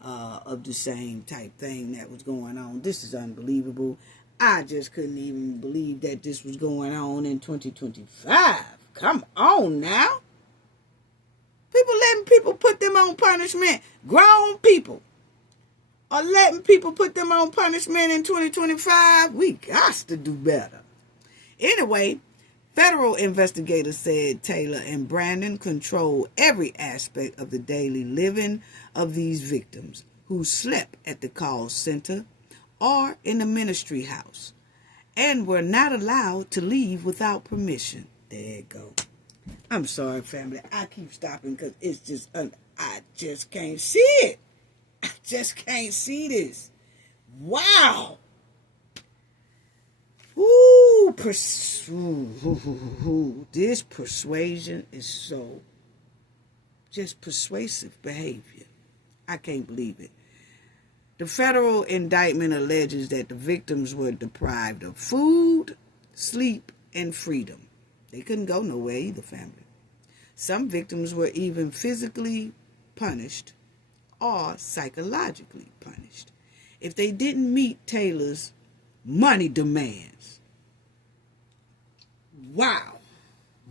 of the same type thing that was going on. This is unbelievable. I just couldn't even believe that this was going on in 2025. Come on now. People letting people put them on punishment. Grown people are letting people put them on punishment in 2025. We got to do better. Anyway, federal investigators said Taylor and Brandon control every aspect of the daily living of these victims who slept at the call center or in the ministry house and were not allowed to leave without permission. There you go. I'm sorry, family. I keep stopping because it's just, I just can't see it. I just can't see this. Wow. Ooh, this persuasion is so just persuasive behavior. I can't believe it. The federal indictment alleges that the victims were deprived of food, sleep, and freedom. They couldn't go nowhere either, family. Some victims were even physically punished or psychologically punished if they didn't meet Taylor's money demands. Wow.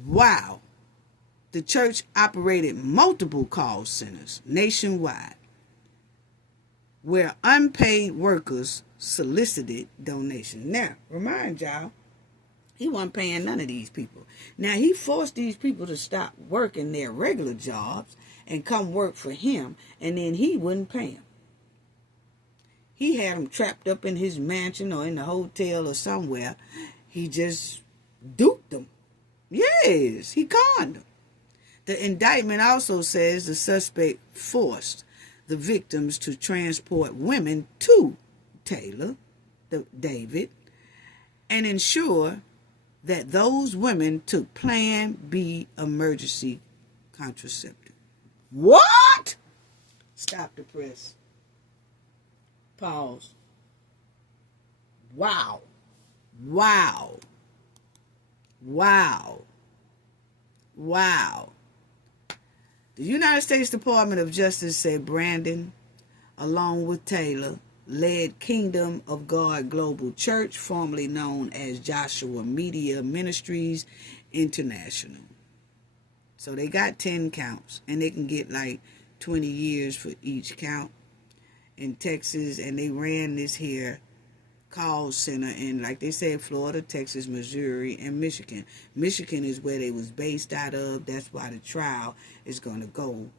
Wow. The church operated multiple call centers nationwide where unpaid workers solicited donations. Now, remind y'all, he wasn't paying none of these people. Now, he forced these people to stop working their regular jobs and come work for him, and then he wouldn't pay them. He had them trapped up in his mansion or in the hotel or somewhere. He just duped them. Yes, he conned them. The indictment also says the suspect forced the victims to transport women to Taylor, David, and ensure that those women took Plan B emergency contraceptive. What? Stop the press. Pause. Wow. Wow. Wow. Wow. The United States Department of Justice said Brandon, along with Taylor, led Kingdom of God Global Church, formerly known as Joshua Media Ministries International. So they got 10 counts, and they can get like 20 years for each count in Texas, and they ran this here call center in, like they said, Florida, Texas, Missouri, and Michigan. Michigan is where they was based out of. That's why the trial is going to go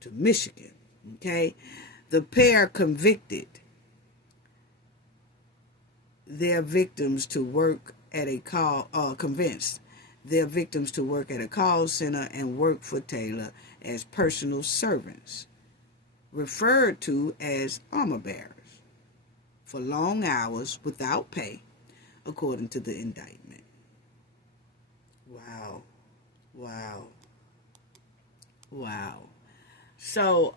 to Michigan. Okay? The pair convicted their victims to work at a convinced their victims to work at a call center and work for Taylor as personal servants. referred to as armor bearers, for long hours without pay, according to the indictment. Wow. Wow. Wow. So,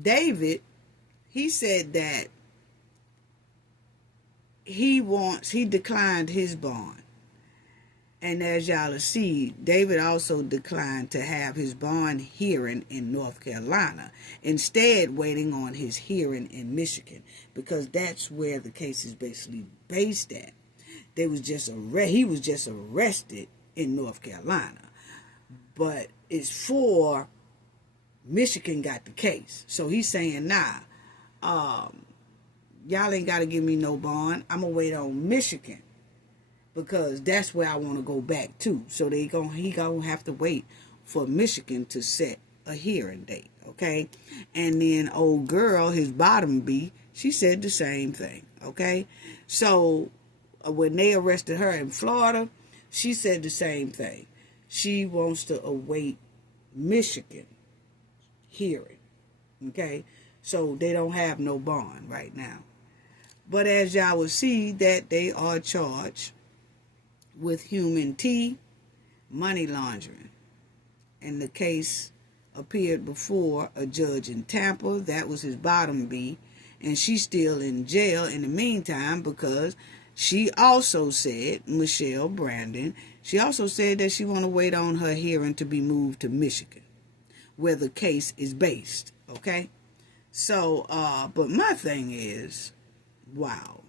David, he said that he declined his bond. And as y'all will see, David also declined to have his bond hearing in North Carolina, instead waiting on his hearing in Michigan, because that's where the case is basically based at. He was just arrested in North Carolina, but it's for Michigan got the case. So he's saying, nah, y'all ain't got to give me no bond. I'm going to wait on Michigan, because that's where I want to go back to. So he gonna have to wait for Michigan to set a hearing date, okay? And then old girl, his bottom B, she said the same thing, okay? So when they arrested her in Florida, she said the same thing. She wants to await Michigan hearing, okay? So they don't have no bond right now. But as y'all will see, that they are charged with human T, money laundering. And the case appeared before a judge in Tampa. That was his bottom B. And she's still in jail in the meantime, because she also said, Michelle Brandon, she also said that she want to wait on her hearing to be moved to Michigan, where the case is based, okay? So, but my thing is, wow.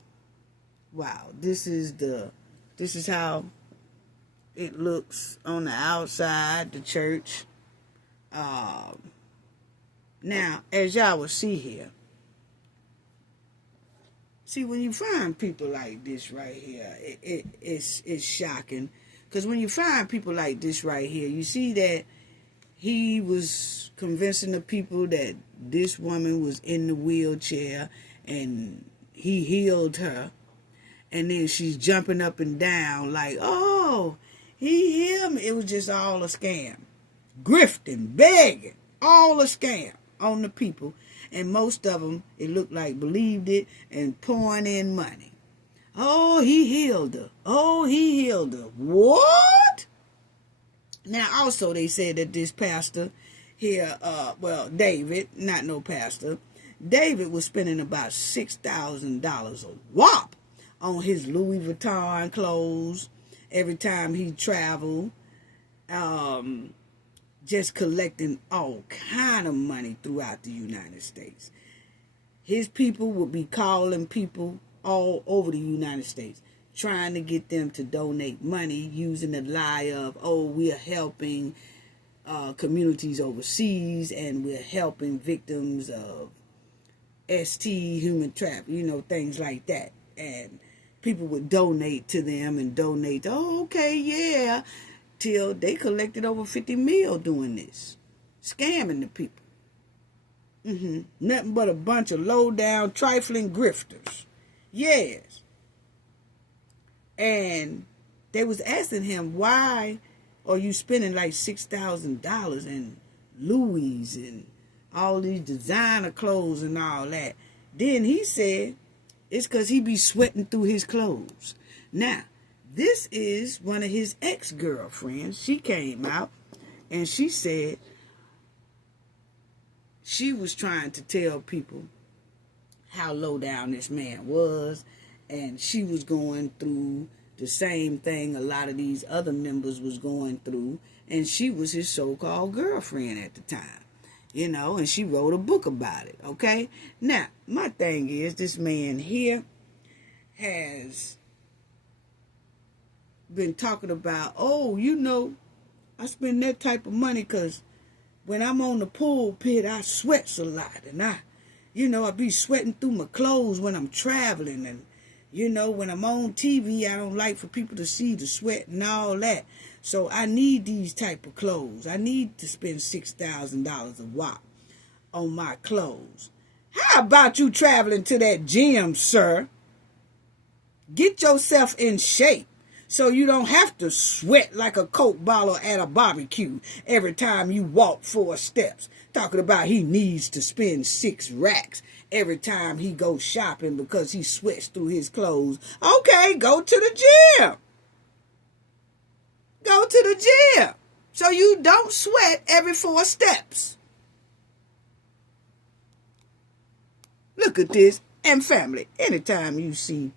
This is how it looks on the outside, the church. Now, as y'all will see here, when you find people like this right here, it's shocking. Because when you find people like this right here, you see that he was convincing the people that this woman was in the wheelchair and he healed her. And then she's jumping up and down like, oh, he healed me. It was just all a scam. Grifting, begging, all a scam on the people. And most of them, it looked like, believed it and pouring in money. Oh, he healed her. Oh, he healed her. What? Now, also, they said that this pastor here, David, not no pastor, David was spending about $6,000 a whop on his Louis Vuitton clothes every time he traveled, just collecting all kind of money throughout the United States. His people would be calling people all over the United States, trying to get them to donate money using the lie of, oh, we are helping communities overseas and we're helping victims of ST, human trafficking, things like that. And people would donate to them and donate, oh, okay, yeah, till they collected over 50 mil doing this, scamming the people. Nothing but a bunch of low-down, trifling grifters. Yes. And they was asking him, why are you spending like $6,000 in Louis and all these designer clothes and all that? Then he said, it's because he be sweating through his clothes. Now, this is one of his ex-girlfriends. She came out and she said she was trying to tell people how low down this man was, and she was going through the same thing a lot of these other members was going through, and she was his so-called girlfriend at the time. And she wrote a book about it, okay? Now, my thing is, this man here has been talking about, oh, I spend that type of money because when I'm on the pulpit, I sweats a lot, and I be sweating through my clothes when I'm traveling, and, when I'm on TV, I don't like for people to see the sweat and all that. So I need these type of clothes. I need to spend $6,000 a whop on my clothes. How about you traveling to that gym, sir? Get yourself in shape So you don't have to sweat like a Coke bottle at a barbecue every time you walk 4 steps. Talking about he needs to spend 6 racks every time he goes shopping because he sweats through his clothes. Okay, go to the gym. Go to the gym so you don't sweat every 4 steps. Look at this. And family, anytime you see,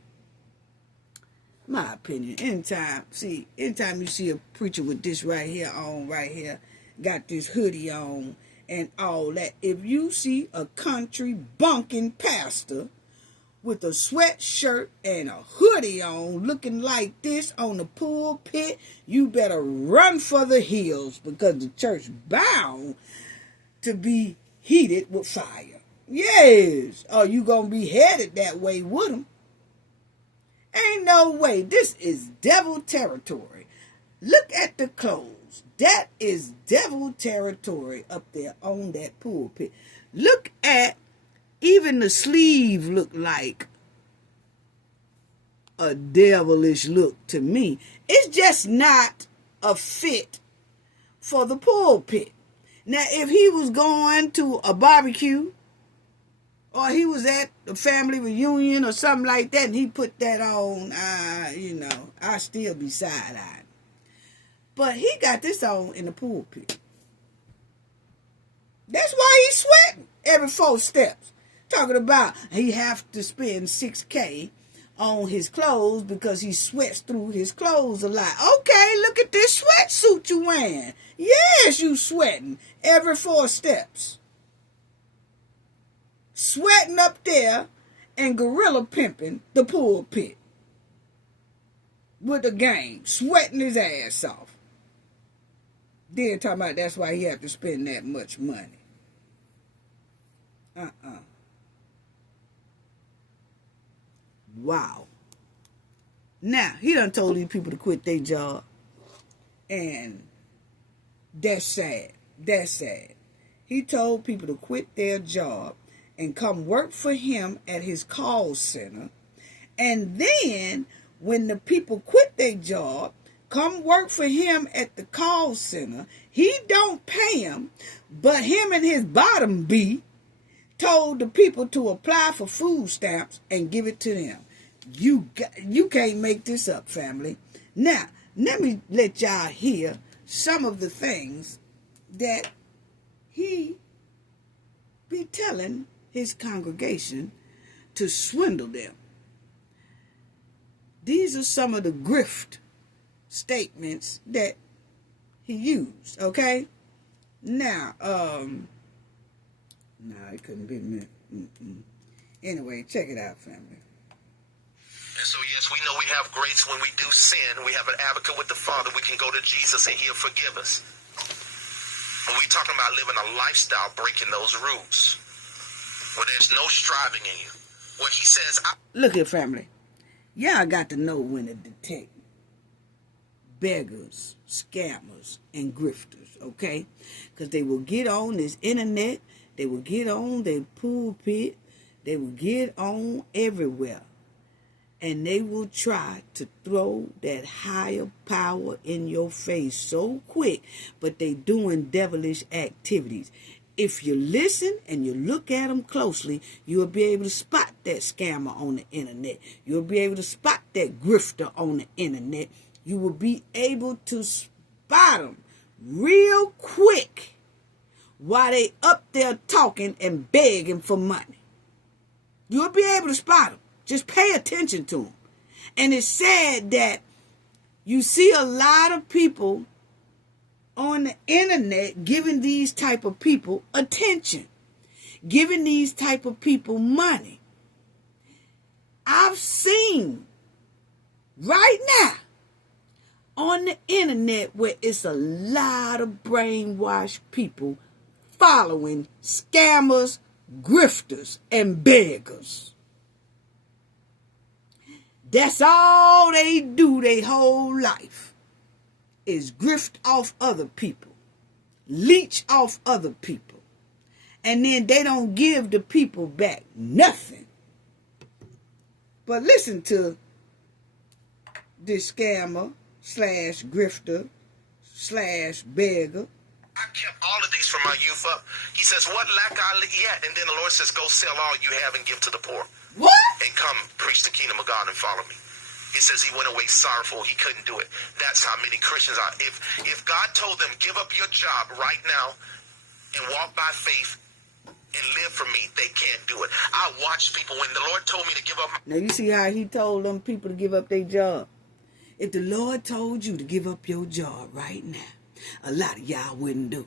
my opinion, anytime you see a preacher with this right here, got this hoodie on and all that, if you see a country bunking pastor with a sweatshirt and a hoodie on looking like this on the pulpit, you better run for the hills because the church bound to be heated with fire. Yes, or you gonna be headed that way with them. Ain't no way. This is devil territory. Look at the clothes. That is devil territory up there on that pulpit. Look at, even the sleeve look like a devilish look to me. It's just not a fit for the pulpit. Now, if he was going to a barbecue, or he was at a family reunion or something like that, and he put that on, I'd still be side-eyed. But he got this on in the pulpit. That's why he's sweating every 4 steps. Talking about he have to spend $6,000 on his clothes because he sweats through his clothes a lot. Okay, look at this sweatsuit you wearing. Yes, you sweating every 4 steps. Sweating up there and gorilla pimping the pulpit with the gang, sweating his ass off. Then talking about that's why he have to spend that much money. Wow. Now, he done told these people to quit their job. And that's sad. That's sad. He told people to quit their job and come work for him at his call center. And then, when the people quit their job, come work for him at the call center, he don't pay him, but him and his bottom B told the people to apply for food stamps and give it to them. You can't make this up, family. Now, let me let y'all hear some of the things that he be telling his congregation to swindle them. These are some of the grift statements that he used, okay? Now, no, it couldn't be me. Anyway, check it out, family. And so, yes, we know we have grace when we do sin. We have an advocate with the Father. We can go to Jesus and he'll forgive us. And we're talking about living a lifestyle breaking those rules, where there's no striving in you. Where he says, look here, family. Y'all got to know when to detect beggars, scammers, and grifters, okay? Because they will get on this internet. They will get on their pulpit. They will get on everywhere. And they will try to throw that higher power in your face so quick, but they doing devilish activities. If you listen and you look at them closely, you'll be able to spot that scammer on the internet. You'll be able to spot that grifter on the internet. You will be able to spot them real quick while they up there talking and begging for money. You'll be able to spot them. Just pay attention to them. And it's sad that you see a lot of people on the internet giving these type of people attention, giving these type of people money. I've seen right now on the internet where it's a lot of brainwashed people following scammers, grifters, and beggars. That's all they do their whole life, is grift off other people, leech off other people, and then they don't give the people back nothing. But listen to this scammer slash grifter slash beggar. I kept all of these from my youth up. He says, what lack I yet? And then the Lord says, go sell all you have and give to the poor. What? And come preach the kingdom of God and follow me. It says he went away sorrowful. He couldn't do it. That's how many Christians are. If God told them, give up your job right now and walk by faith and live for me, they can't do it. I watched people when the Lord told me to give up. Now you see how he told them people to give up their job. If the Lord told you to give up your job right now, a lot of y'all wouldn't do it.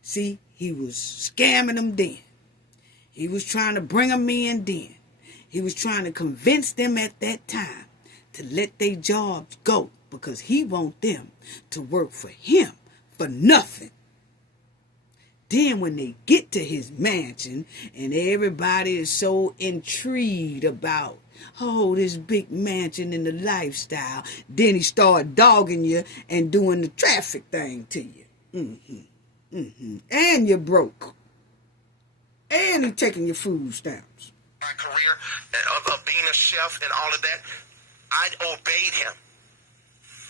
See, he was scamming them then. He was trying to bring them in then. He was trying to convince them at that time to let their jobs go because he want them to work for him for nothing. Then when they get to his mansion and everybody is so intrigued about, oh, this big mansion and the lifestyle, then he start dogging you and doing the traffic thing to you. And you're broke. And he's taking your food stamps. My career of being a chef and all of that, I obeyed him.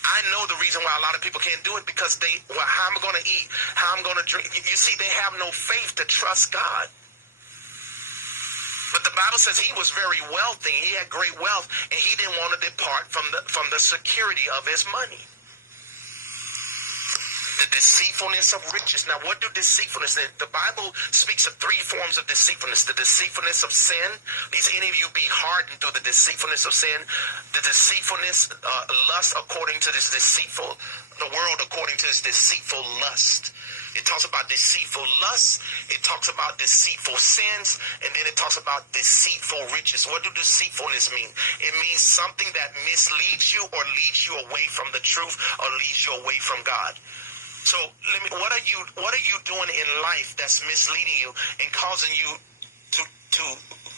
I know the reason why a lot of people can't do it because how am I going to eat? How am I going to drink? You see, they have no faith to trust God. But the Bible says he was very wealthy. He had great wealth, and he didn't want to depart from the security of his money. The deceitfulness of riches. Now, what do deceitfulness? The Bible speaks of three forms of deceitfulness. The deceitfulness of sin. Please, any of you be hardened through the deceitfulness of sin. The deceitfulness, lust according to this deceitful, the world according to this deceitful lust. It talks about deceitful lust. It talks about deceitful sins. And then it talks about deceitful riches. What do deceitfulness mean? It means something that misleads you or leads you away from the truth or leads you away from God. So what are you doing in life that's misleading you and causing you to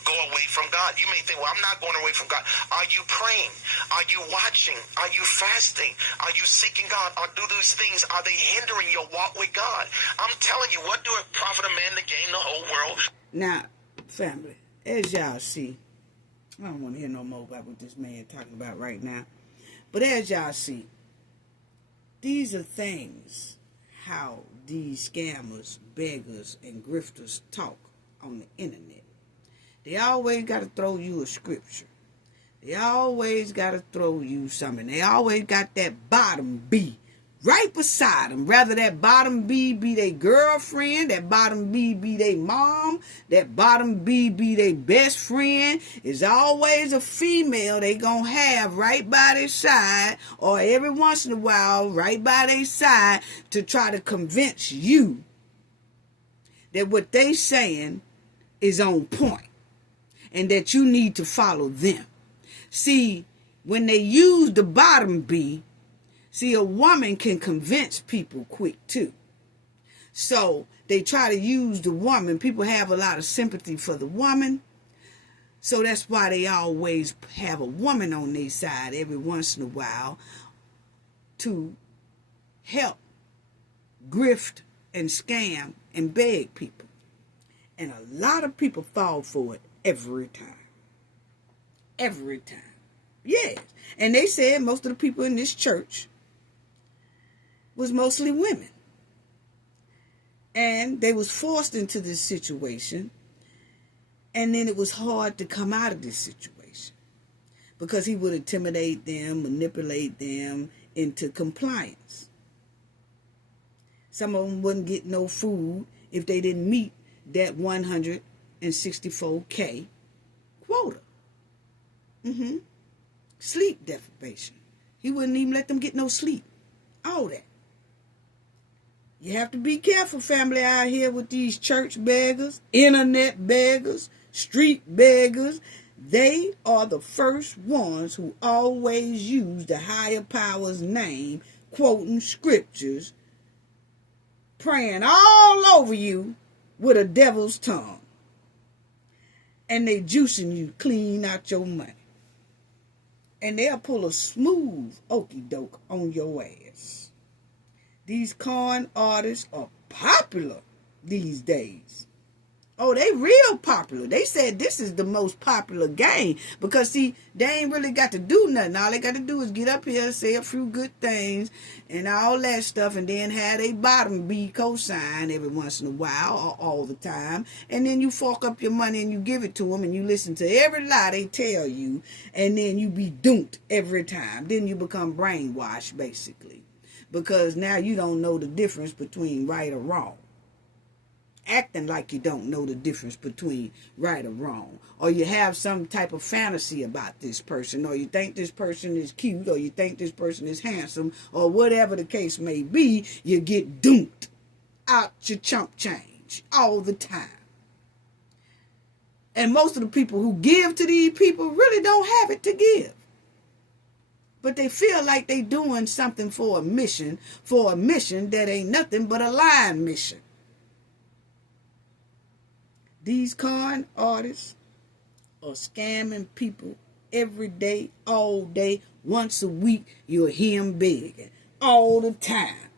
go away from God? You may think, well, I'm not going away from God. Are you praying? Are you watching? Are you fasting? Are you seeking God? Or do these things, are they hindering your walk with God? I'm telling you, what do it profit a man to gain the whole world? Now, family, as y'all see, I don't want to hear no more about what this man talking about right now. But as y'all see, these are things how these scammers, beggars, and grifters talk on the internet. They always got to throw you a scripture. They always got to throw you something. They always got that bottom B right beside them. Rather that bottom B be their girlfriend, that bottom B be their mom, that bottom B be their best friend. Is always a female they gonna have right by their side, or every once in a while right by their side, to try to convince you that what they saying is on point and that you need to follow them. See, when they use the bottom B, see, a woman can convince people quick too. So they try to use the woman. People have a lot of sympathy for the woman. So that's why they always have a woman on their side every once in a while to help grift and scam and beg people. And a lot of people fall for it every time. Every time. Yes. And they said most of the people in this church was mostly women. And they was forced into this situation. And then it was hard to come out of this situation. Because he would intimidate them, manipulate them into compliance. Some of them wouldn't get no food if they didn't meet that 164K quota. Sleep deprivation. He wouldn't even let them get no sleep. All that. You have to be careful, family, out here with these church beggars, internet beggars, street beggars. They are the first ones who always use the higher power's name, quoting scriptures, praying all over you with a devil's tongue. And they juicing you clean out your money. And they'll pull a smooth okie doke on your ass. These con artists are popular these days. Oh, they real popular. They said this is the most popular game because, see, they ain't really got to do nothing. All they got to do is get up here, say a few good things and all that stuff, and then have a bottom be co-sign every once in a while or all the time. And then you fork up your money and you give it to them and you listen to every lie they tell you, and then you be duped every time. Then you become brainwashed, basically, because now you don't know the difference between right or wrong. Acting like you don't know the difference between right or wrong, or you have some type of fantasy about this person, or you think this person is cute, or you think this person is handsome, or whatever the case may be, you get duped out your chump change all the time. And most of the people who give to these people really don't have it to give, but they feel like they doing something for a mission that ain't nothing but a lying mission. These con artists are scamming people every day, all day. Once a week, you'll hear them begging. All the time.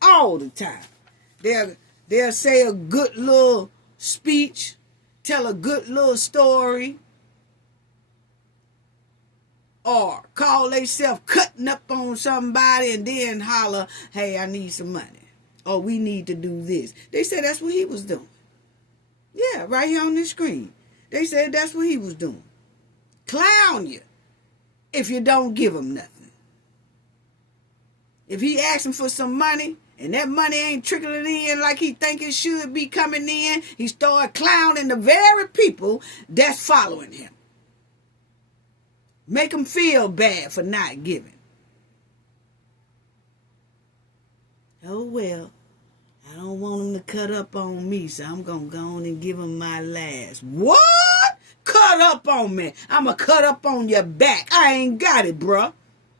All the time. They'll say a good little speech, tell a good little story, or call themselves cutting up on somebody and then holler, hey, I need some money. Or we need to do this. They said that's what he was doing. Yeah, right here on the screen. They said that's what he was doing. Clown you if you don't give him nothing. If he asking for some money and that money ain't trickling in like he think it should be coming in, he start clowning the very people that's following him. Make them feel bad for not giving. Oh, well. I don't want him to cut up on me, so I'm going to go on and give him my last. What? Cut up on me. I'm going to cut up on your back. I ain't got it, bruh.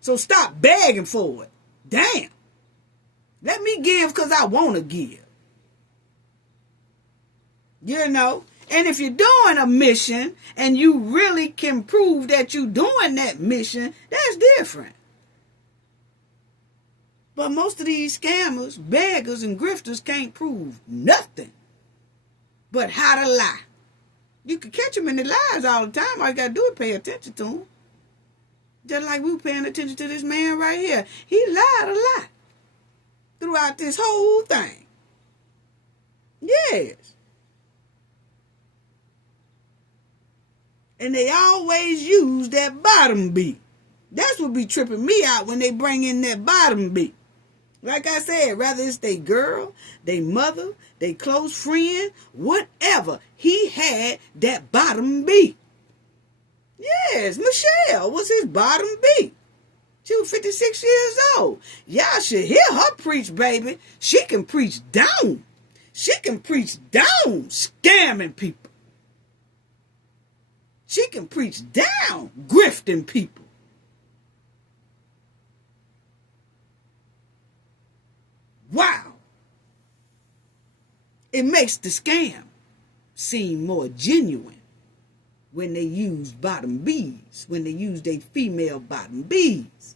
So stop begging for it. Damn. Let me give because I want to give. You know? And if you're doing a mission and you really can prove that you're doing that mission, that's different. But most of these scammers, beggars, and grifters can't prove nothing but how to lie. You can catch them in the lies all the time. All you got to do is pay attention to them. Just like we were paying attention to this man right here. He lied a lot throughout this whole thing. Yes. And they always use that bottom beat. That's what be tripping me out when they bring in that bottom beat. Like I said, whether it's their girl, their mother, their close friend, whatever, he had that bottom beat. Yes, Michelle was his bottom beat. She was 56 years old. Y'all should hear her preach, baby. She can preach down. She can preach down scamming people. She can preach down grifting people. Wow. It makes the scam seem more genuine when they use bottom B's, when they use their female bottom B's.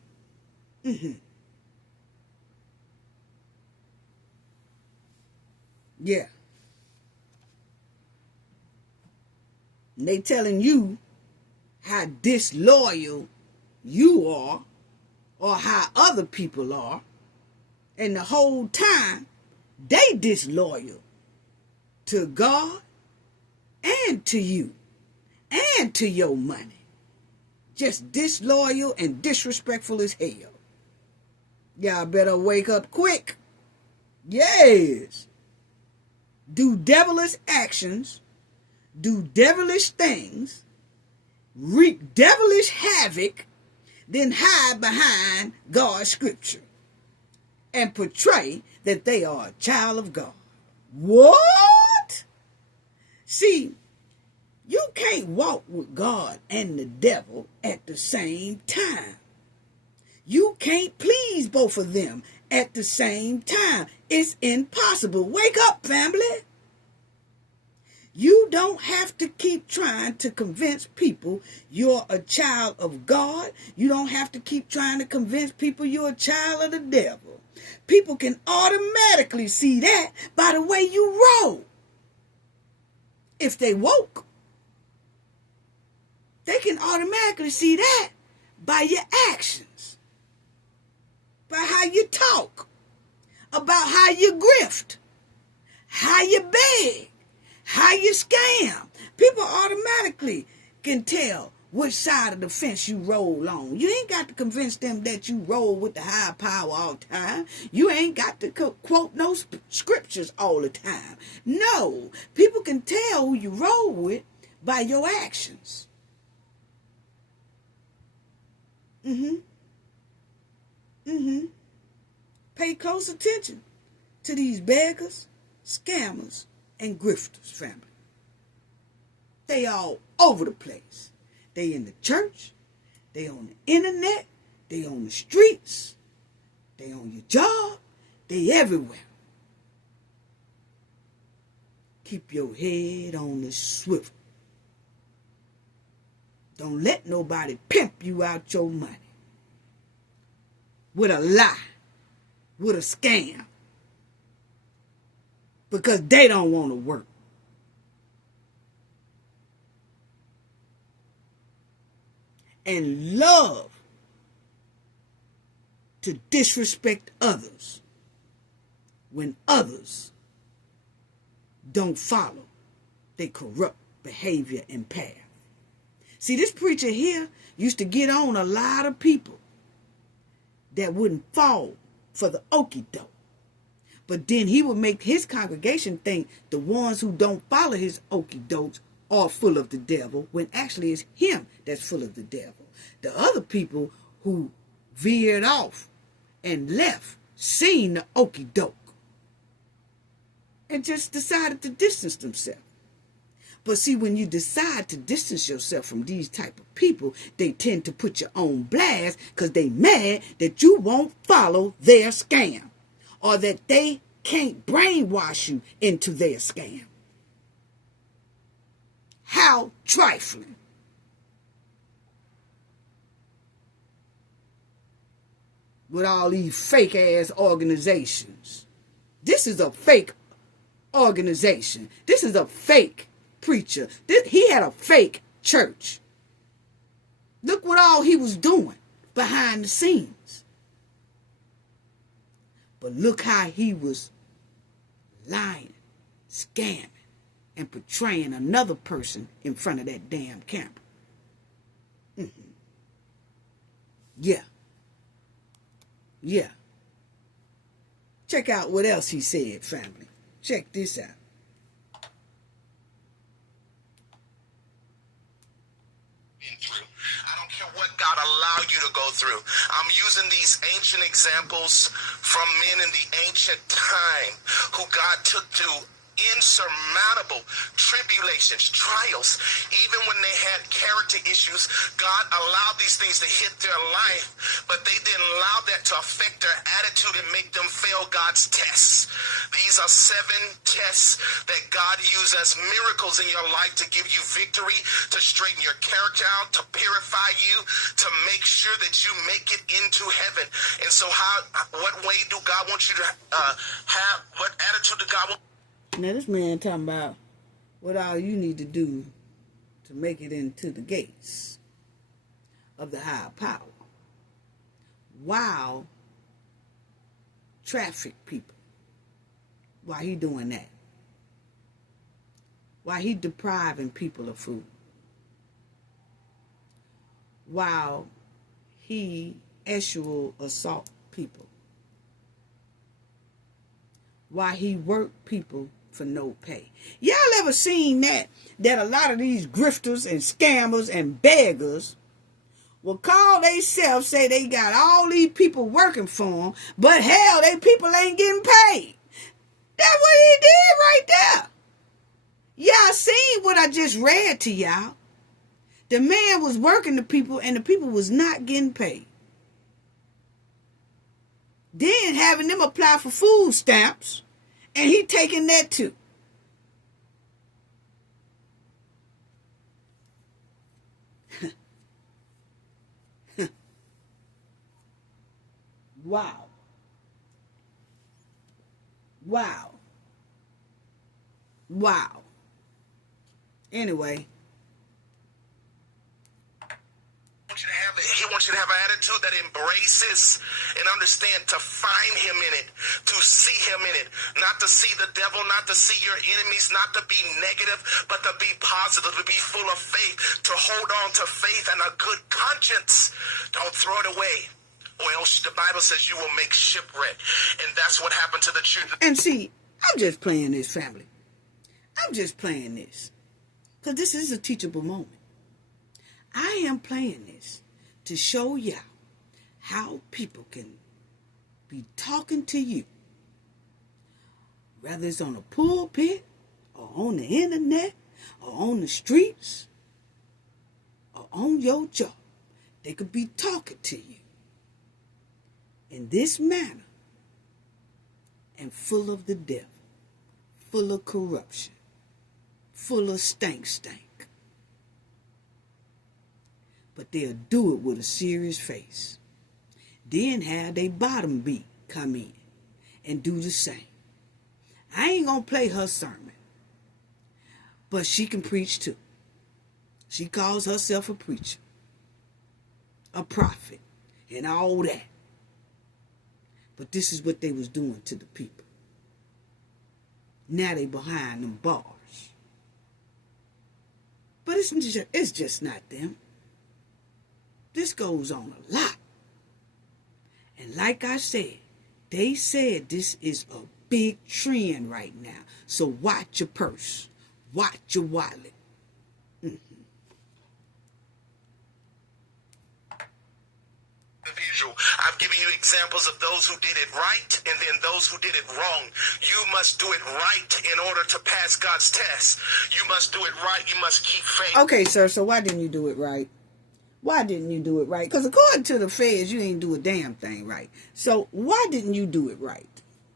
Yeah. And they telling you how disloyal you are or how other people are. And the whole time, they disloyal to God and to you and to your money. Just disloyal and disrespectful as hell. Y'all better wake up quick. Yes. Do devilish actions, do devilish things, wreak devilish havoc, then hide behind God's scripture and portray that they are a child of God. What? See, you can't walk with God and the devil at the same time. You can't please both of them at the same time. It's impossible. Wake up, family. You don't have to keep trying to convince people you're a child of God. You don't have to keep trying to convince people you're a child of the devil. People can automatically see that by the way you roll. If they woke, they can automatically see that by your actions, by how you talk, about how you grift, how you beg, how you scam. People automatically can tell which side of the fence you roll on. You ain't got to convince them that you roll with the high power all the time. You ain't got to quote no scriptures all the time. No, people can tell who you roll with by your actions. Pay close attention to these beggars, scammers, and grifters, family. They all over the place. They in the church, they on the internet, they on the streets, they on your job, they everywhere. Keep your head on the swivel. Don't let nobody pimp you out your money with a lie, with a scam, because they don't want to work. And love to disrespect others when others don't follow their corrupt behavior and path. See, this preacher here used to get on a lot of people that wouldn't fall for the okie doke. But then he would make his congregation think the ones who don't follow his okie dokes are full of the devil, when actually it's him that's full of the devil. The other people who veered off and left seen the okie doke and just decided to distance themselves. But see, when you decide to distance yourself from these type of people, they tend to put you on blast because they mad that you won't follow their scam, or that they can't brainwash you into their scam. How trifling. With all these fake ass organizations. This is a fake organization. This is a fake preacher. He had a fake church. Look what all he was doing behind the scenes. But look how he was lying, scamming, and portraying another person in front of that damn camera. Yeah. Yeah. Check out what else he said, family. Check this out. I don't care what God allowed you to go through. I'm using these ancient examples from men in the ancient time who God took to insurmountable tribulations, trials. Even when they had character issues, God allowed these things to hit their life, but they didn't allow that to affect their attitude and make them fail God's tests. These are 7 tests that God used as miracles in your life to give you victory, to straighten your character out, to purify you, to make sure that you make it into heaven. And so what way do God want you to have? What attitude do God want? Now this man talking about what all you need to do to make it into the gates of the higher power. While traffic people. Why he doing that? Why he depriving people of food? While he sexual assault people? Why he work people for no pay? Y'all ever seen that a lot of these grifters and scammers and beggars will call themselves, say they got all these people working for them, but hell, they people ain't getting paid. That's what he did right there. Y'all seen what I just read to y'all. The man was working the people and the people was not getting paid. Then having them apply for food stamps, and he taking that too. Wow. Wow. Wow. Anyway. He wants you to have an attitude that embraces and understand to find him in it, to see him in it, not to see the devil, not to see your enemies, not to be negative, but to be positive, to be full of faith, to hold on to faith and a good conscience. Don't throw it away, or else the Bible says you will make shipwreck. And that's what happened to the children. And see, I'm just playing this, family. I'm just playing this. Because this is a teachable moment. I am playing this to show y'all how people can be talking to you, whether it's on a pulpit or on the internet or on the streets or on your job. They could be talking to you in this manner and full of the devil, full of corruption, full of stank. But they'll do it with a serious face. Then have they bottom beat come in and do the same. I ain't gonna play her sermon, but she can preach too. She calls herself a preacher, a prophet, and all that. But this is what they was doing to the people. Now they behind them bars. But it's just not them. This goes on a lot. And like I said, they said this is a big trend right now. So watch your purse. Watch your wallet. Individual. I've given you examples of those who did it right and then those who did it wrong. You must do it right in order to pass God's test. You must do it right. You must keep faith. Okay, sir, so why didn't you do it right? Why didn't you do it right? Because according to the feds, you ain't do a damn thing right. So why didn't you do it right?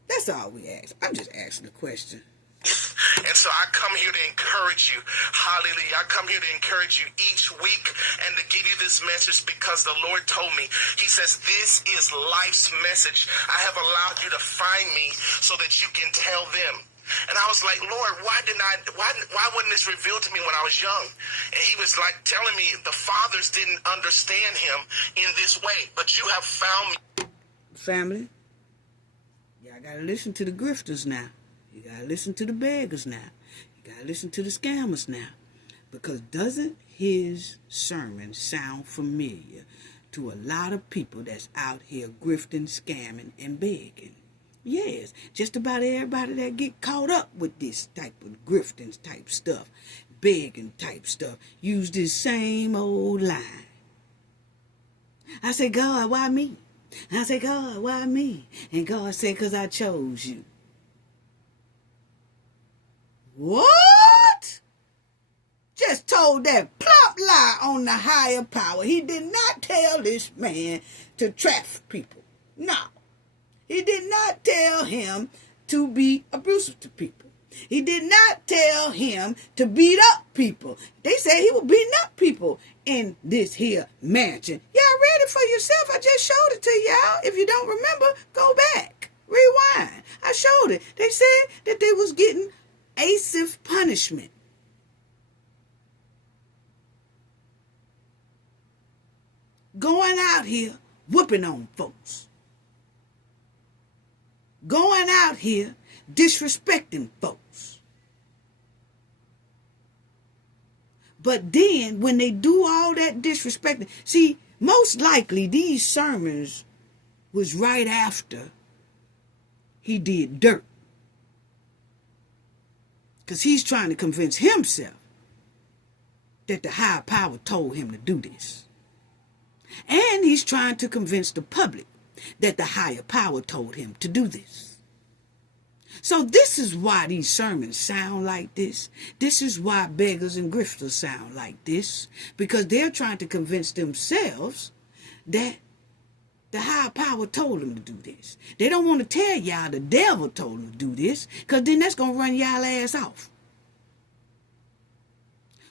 That's all we ask. I'm just asking a question. And so I come here to encourage you. Hallelujah. I come here to encourage you each week and to give you this message because the Lord told me. He says, this is life's message. I have allowed you to find me so that you can tell them. And I was like, Lord, why wasn't this revealed to me when I was young? And he was like telling me the fathers didn't understand him in this way, but you have found me. Family, y'all got to listen to the grifters now. You got to listen to the beggars now. You got to listen to the scammers now. Because doesn't his sermon sound familiar to a lot of people that's out here grifting, scamming, and begging? Yes, just about everybody that get caught up with this type of grifting type stuff, begging type stuff, use this same old line. I say, God, why me? I say, God, why me? And God said, because I chose you. What? Just told that plump lie on the higher power. He did not tell this man to traffic people. No. He did not tell him to be abusive to people. He did not tell him to beat up people. They said he was beating up people in this here mansion. Y'all read it for yourself. I just showed it to y'all. If you don't remember, go back. Rewind. I showed it. They said that they was getting active punishment. Going out here whooping on folks. Going out here disrespecting folks. But then when they do all that disrespecting, see, most likely these sermons was right after he did dirt. Because he's trying to convince himself that the higher power told him to do this. And he's trying to convince the public that the higher power told him to do this. So this is why these sermons sound like this. This is why beggars and grifters sound like this. Because they're trying to convince themselves that the higher power told them to do this. They don't want to tell y'all the devil told them to do this, because then that's going to run y'all ass off.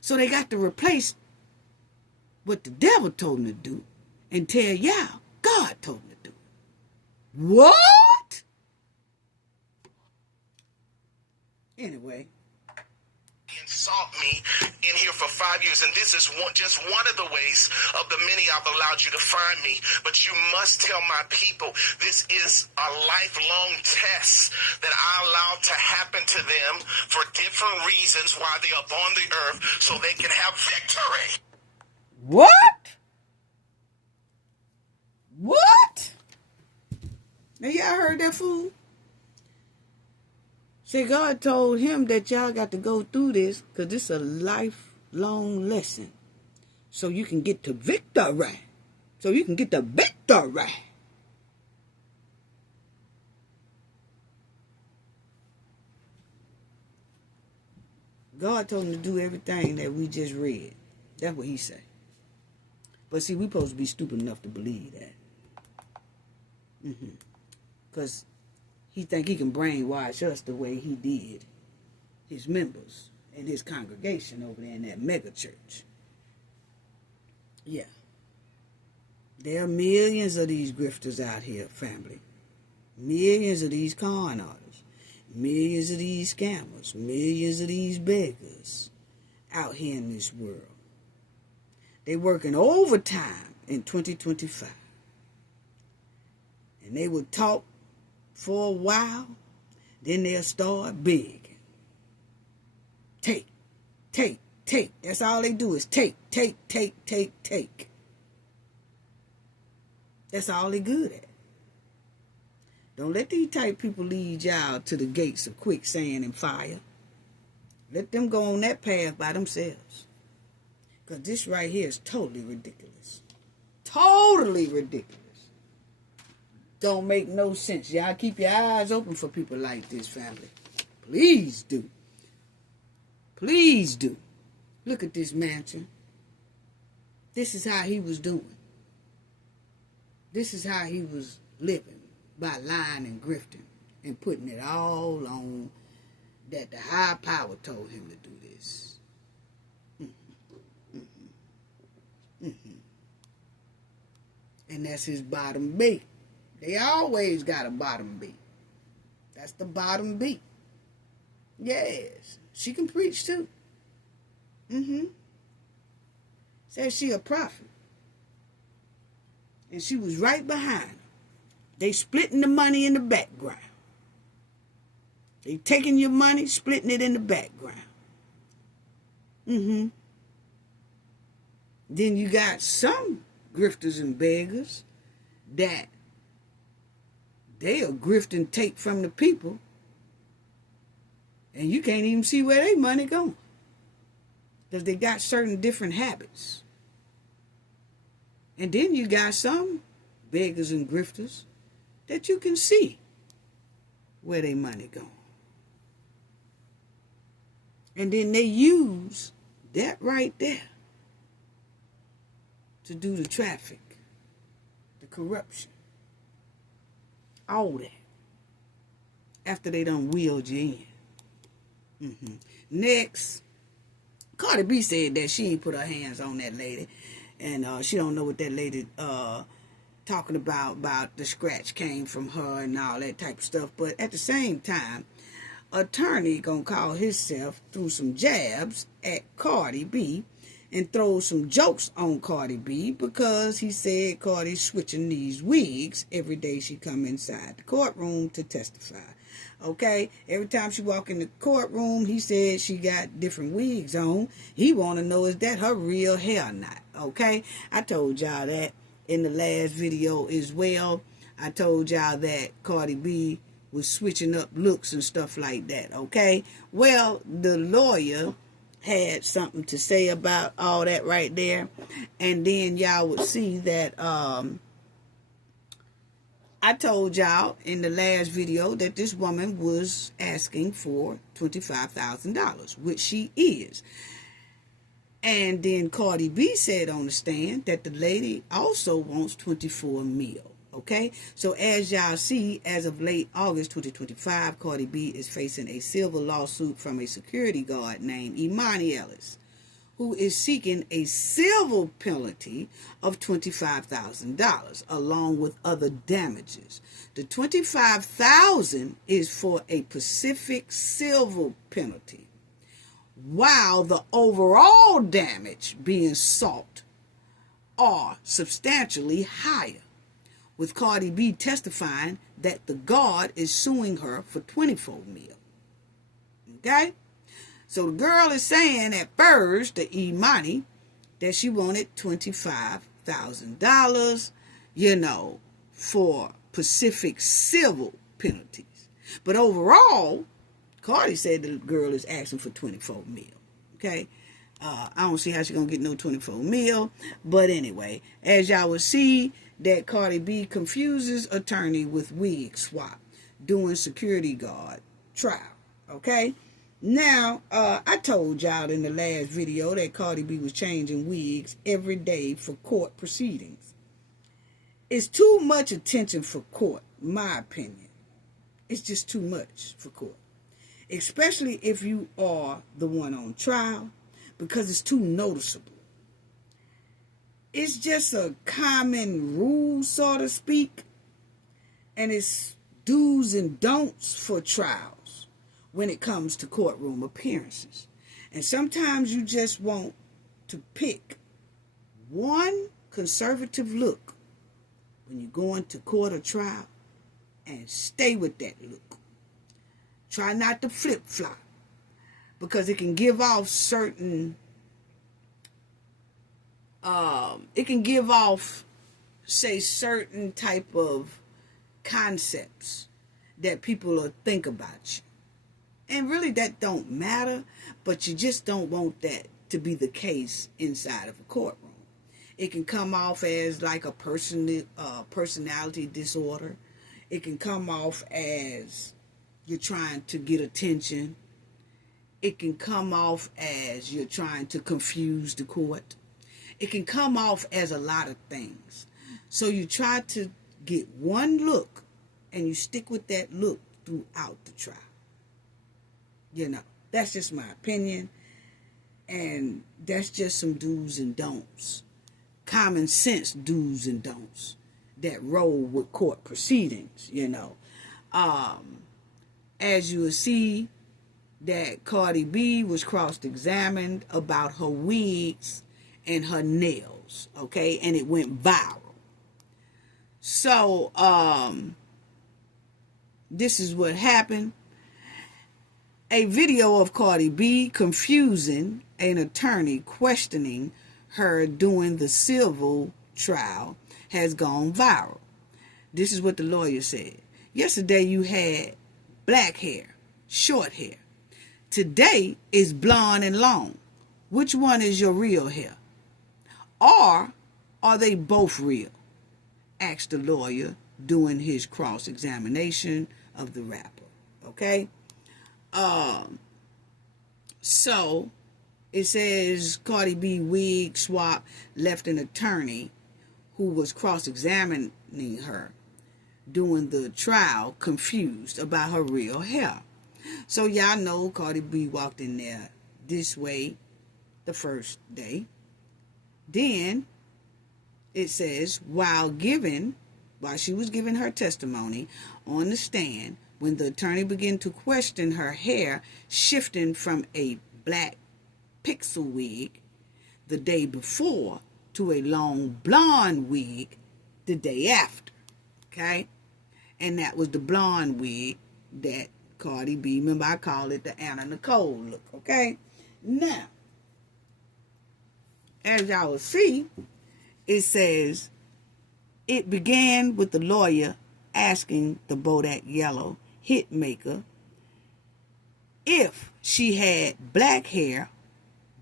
So they got to replace what the devil told them to do and tell y'all God told them to do. What? Anyway. sought me in here for 5 years, and this is just one of the ways of the many I've allowed you to find me. But you must tell my people this is a lifelong test that I allow to happen to them for different reasons while they're upon the earth so they can have victory. What? What? Now y'all heard that fool? See, God told him that y'all got to go through this because this is a lifelong lesson. So you can get to victory. So you can get to victory. God told him to do everything that we just read. That's what he said. But see, we supposed to be stupid enough to believe that. Because he think he can brainwash us the way he did his members and his congregation over there in that mega church. Yeah. There are millions of these grifters out here, family. Millions of these con artists. Millions of these scammers. Millions of these beggars out here in this world. They working overtime in 2025. And they will talk for a while, then they'll start begging. Take. That's all they do is take. That's all they good at. Don't let these type people lead y'all to the gates of quicksand and fire. Let them go on that path by themselves. Because this right here is totally ridiculous. Totally ridiculous. Don't make no sense. Y'all keep your eyes open for people like this, family. Please do. Please do. Look at this mansion. This is how he was doing. This is how he was living. By lying and grifting. And putting it all on that the high power told him to do this. And that's his bottom beat. They always got a bottom beat. That's the bottom beat. Yes. She can preach too. Says she a prophet. And she was right behind her. They splitting the money in the background. They taking your money, splitting it in the background. Then you got some grifters and beggars that they'll grift and take from the people, and you can't even see where their money going, because they got certain different habits. And then you got some beggars and grifters that you can see where their money going. And then they use that right there to do the traffic, the corruption, all that, after they done wheeled you in. Next, Cardi B said that she ain't put her hands on that lady, and she don't know what that lady talking about the scratch came from her and all that type of stuff. But at the same time, attorney gonna call himself through some jabs at Cardi B and throw some jokes on Cardi B because he said Cardi's switching these wigs every day she come inside the courtroom to testify. Okay, every time she walk in the courtroom, he said she got different wigs on. He want to know, is that her real hair or not? Okay, I told y'all that in the last video as well. I told y'all that Cardi B was switching up looks and stuff like that. Okay, well, the lawyer had something to say about all that right there, and then y'all would see that I told y'all in the last video that this woman was asking for $25,000, which she is. And then Cardi B said on the stand that the lady also wants 24 mil. Okay, so as y'all see, as of late August 2025, Cardi B is facing a civil lawsuit from a security guard named Imani Ellis, who is seeking a civil penalty of $25,000 along with other damages. The $25,000 is for a specific civil penalty, while the overall damage being sought are substantially higher, with Cardi B testifying that the guard is suing her for $24 million. Okay? So the girl is saying at first, the Imani, that she wanted $25,000, for Pacific civil penalties. But overall, Cardi said the girl is asking for $24 million. Okay? I don't see how she's going to get no $24 million. But anyway, as y'all will see, that Cardi B confuses attorney with wig swap doing security guard trial. Okay? Now, I told y'all in the last video that Cardi B was changing wigs every day for court proceedings. It's too much attention for court, in my opinion. It's just too much for court. Especially if you are the one on trial, because it's too noticeable. It's just a common rule, so to speak, and it's do's and don'ts for trials when it comes to courtroom appearances. And sometimes you just want to pick one conservative look when you go into court or trial and stay with that look. Try not to flip-flop, because it can give off certain, certain type of concepts that people will think about you. And really that don't matter, but you just don't want that to be the case inside of a courtroom. It can come off as like a personality disorder. It can come off as you're trying to get attention. It can come off as you're trying to confuse the court. It can come off as a lot of things. So you try to get one look and you stick with that look throughout the trial. That's just my opinion. And that's just some do's and don'ts. Common sense do's and don'ts that roll with court proceedings, As you will see, that Cardi B was cross-examined about her wigs and her nails, okay? And it went viral. So, this is what happened. A video of Cardi B confusing an attorney questioning her during the civil trial has gone viral. This is what the lawyer said. Yesterday you had black hair, short hair. Today is blonde and long. Which one is your real hair? Or are they both real? Asked the lawyer during his cross-examination of the rapper. Okay? So it says Cardi B wig swap left an attorney who was cross-examining her during the trial confused about her real hair. So y'all know Cardi B walked in there this way the first day. Then it says while she was giving her testimony on the stand, when the attorney began to question her hair shifting from a black pixel wig the day before to a long blonde wig the day after. Okay? And that was the blonde wig that Cardi B, remember I call it the Anna Nicole look. Okay? Now, as y'all will see, it says it began with the lawyer asking the Bodak Yellow hit maker if she had black hair,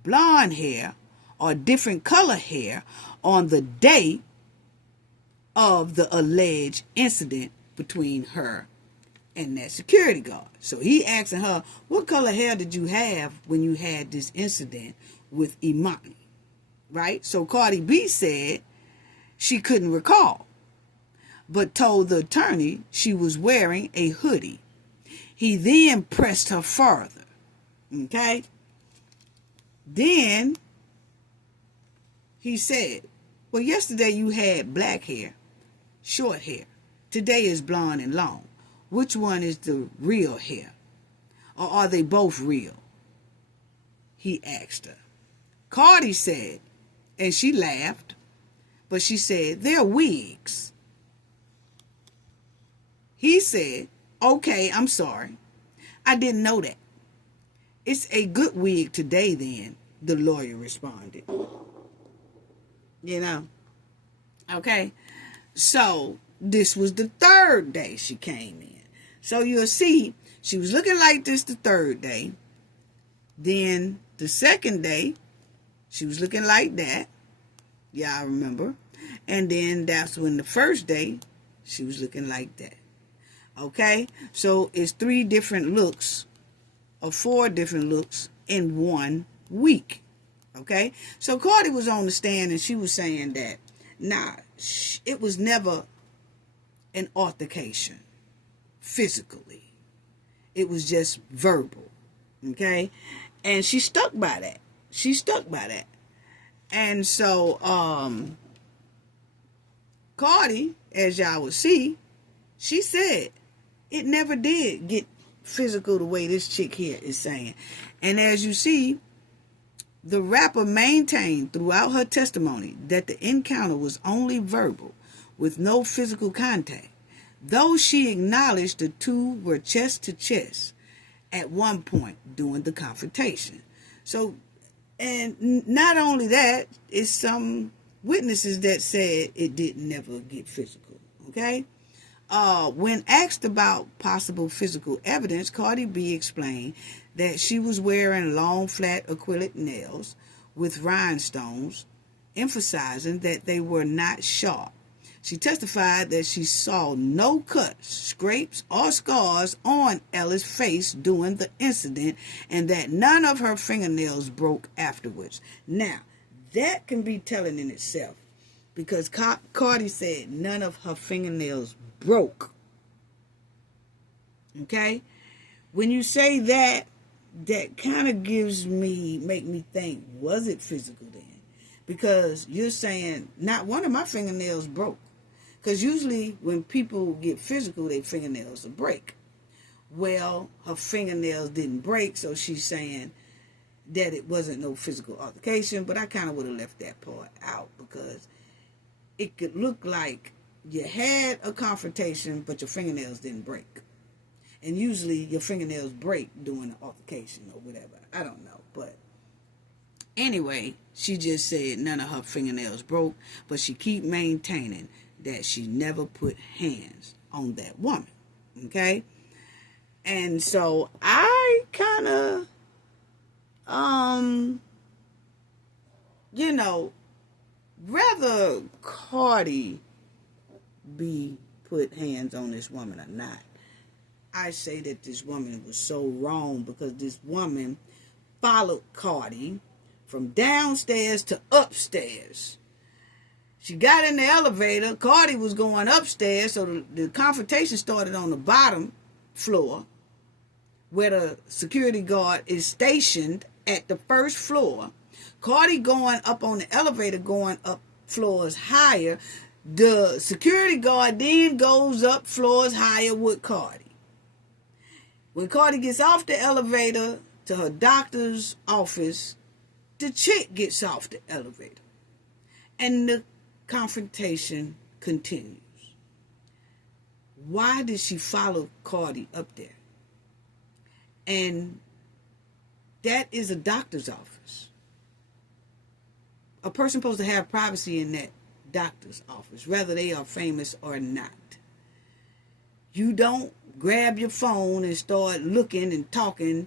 blonde hair, or different color hair on the day of the alleged incident between her and that security guard. So he asking her, what color hair did you have when you had this incident with Imani? Right? So Cardi B said she couldn't recall, but told the attorney she was wearing a hoodie. He then pressed her further. Okay? Then he said, well, yesterday you had black hair, short hair. Today is blonde and long. Which one is the real hair? Or are they both real? he asked her. Cardi said, and she laughed, but she said, they're wigs. He said, okay, I'm sorry. I didn't know that. It's a good wig today then, the lawyer responded. You know? Okay? So, this was the third day she came in. So, you'll see, she was looking like this the third day. Then, the second day, she was looking like that. Yeah, I remember. And then, that's when the first day, she was looking like that. Okay? So, it's 3 different looks, or 4 different looks in 1 week. Okay? So, Cardi was on the stand and she was saying that, it was never an altercation physically. It was just verbal. Okay? And she stuck by that. And so, Cardi, as y'all will see, she said it never did get physical the way this chick here is saying. And as you see, the rapper maintained throughout her testimony that the encounter was only verbal with no physical contact, though she acknowledged the 2 were chest to chest at one point during the confrontation. So, and not only that, it's some witnesses that said it didn't never get physical. Okay? When asked about possible physical evidence, Cardi B explained that she was wearing long, flat acrylic nails with rhinestones, emphasizing that they were not sharp. She testified that she saw no cuts, scrapes, or scars on Ella's face during the incident, and that none of her fingernails broke afterwards. Now, that can be telling in itself, because Cardi said none of her fingernails broke. Okay? When you say that, that kind of make me think, was it physical then? Because you're saying not one of my fingernails broke. Because usually when people get physical, their fingernails will break. Well, her fingernails didn't break, so she's saying that it wasn't no physical altercation, but I kind of would have left that part out because it could look like you had a confrontation, but your fingernails didn't break. And usually your fingernails break during the altercation or whatever. I don't know. But anyway, she just said none of her fingernails broke, but she keep maintaining that she never put hands on that woman. Okay? And so I kind of, whether Cardi B put hands on this woman or not, I say that this woman was so wrong because this woman followed Cardi from downstairs to upstairs. She got in the elevator. Cardi was going upstairs, so the confrontation started on the bottom floor where the security guard is stationed at the first floor. Cardi going up on the elevator, going up floors higher. The security guard then goes up floors higher with Cardi. When Cardi gets off the elevator to her doctor's office, the chick gets off the elevator. And the confrontation continues. Why did she follow Cardi up there? And that is a doctor's office. A person supposed to have privacy in that doctor's office, whether they are famous or not. You don't grab your phone and start looking and talking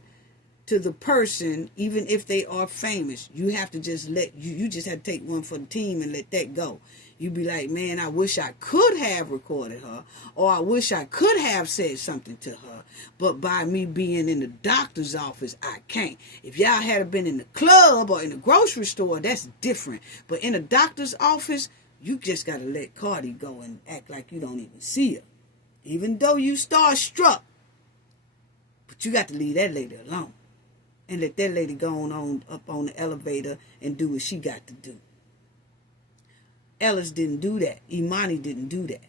to the person, even if they are famous. You have to just you just have to take one for the team and let that go. You be like, man, I wish I could have recorded her, or I wish I could have said something to her, but by me being in the doctor's office, I can't. If y'all had been in the club or in the grocery store, that's different. But in a doctor's office, you just got to let Cardi go and act like you don't even see her. Even though you starstruck, but you got to leave that lady alone. And let that lady go on up on the elevator and do what she got to do. Ellis didn't do that. Imani didn't do that.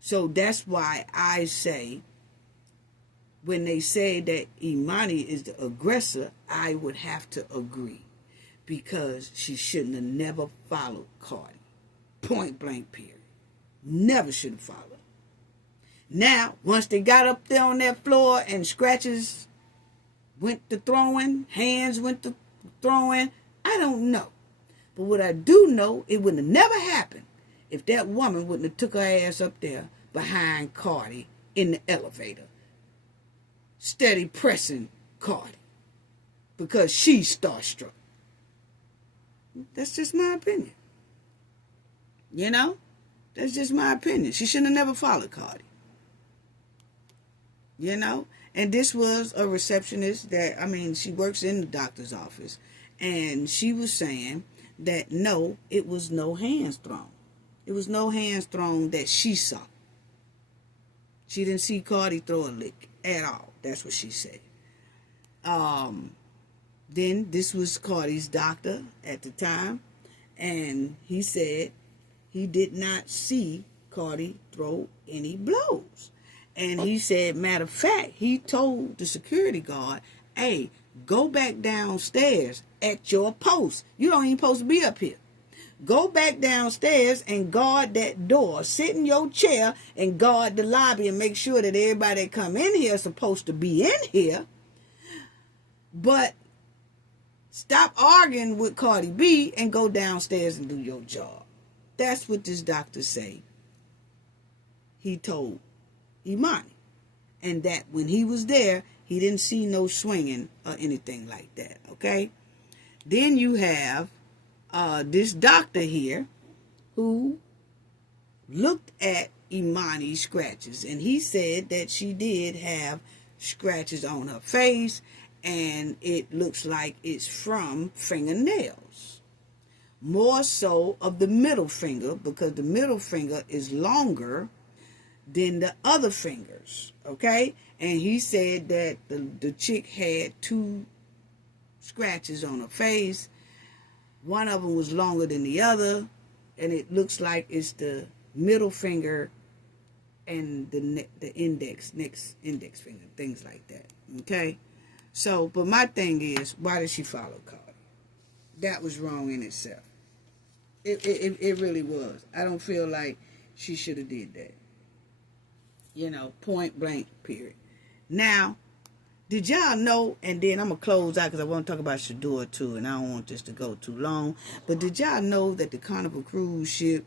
So that's why I say when they say that Imani is the aggressor, I would have to agree. Because she shouldn't have never followed Cardi. Point blank period. Never should have followed. Now, once they got up there on that floor and scratches went to throwing, hands went to throwing, I don't know. But what I do know, it would have never happened if that woman wouldn't have took her ass up there behind Cardi in the elevator. Steady pressing Cardi. Because she's starstruck. That's just my opinion. You know? That's just my opinion. She shouldn't have never followed Cardi. You know? And this was a receptionist that, she works in the doctor's office. And she was saying that no, it was no hands thrown. It was no hands thrown that she saw. She didn't see Cardi throw a lick at all. That's what she said. Then this was Cardi's doctor at the time, and he said he did not see Cardi throw any blows. And he said, matter of fact, he told the security guard, hey, go back downstairs at your post. You don't even supposed to be up here. Go back downstairs and guard that door. Sit in your chair and guard the lobby and make sure that everybody that come in here is supposed to be in here. But stop arguing with Cardi B and go downstairs and do your job. That's what this doctor say. He told Imani. And that when he was there, he didn't see no swinging or anything like that. Okay? Then you have this doctor here who looked at Imani's scratches. And he said that she did have scratches on her face. And it looks like it's from fingernails. More so of the middle finger, because the middle finger is longer than the other fingers. Okay? And he said that the chick had 2 scratches on her face. One of them was longer than the other. And it looks like it's the middle finger and the next index finger. Things like that. Okay? So, but my thing is, why did she follow Cardi? That was wrong in itself. It really was. I don't feel like she should have did that. You know, point blank, period. Now, did y'all know, and then I'm going to close out because I want to talk about Shador too, and I don't want this to go too long, but did y'all know that the Carnival cruise ship,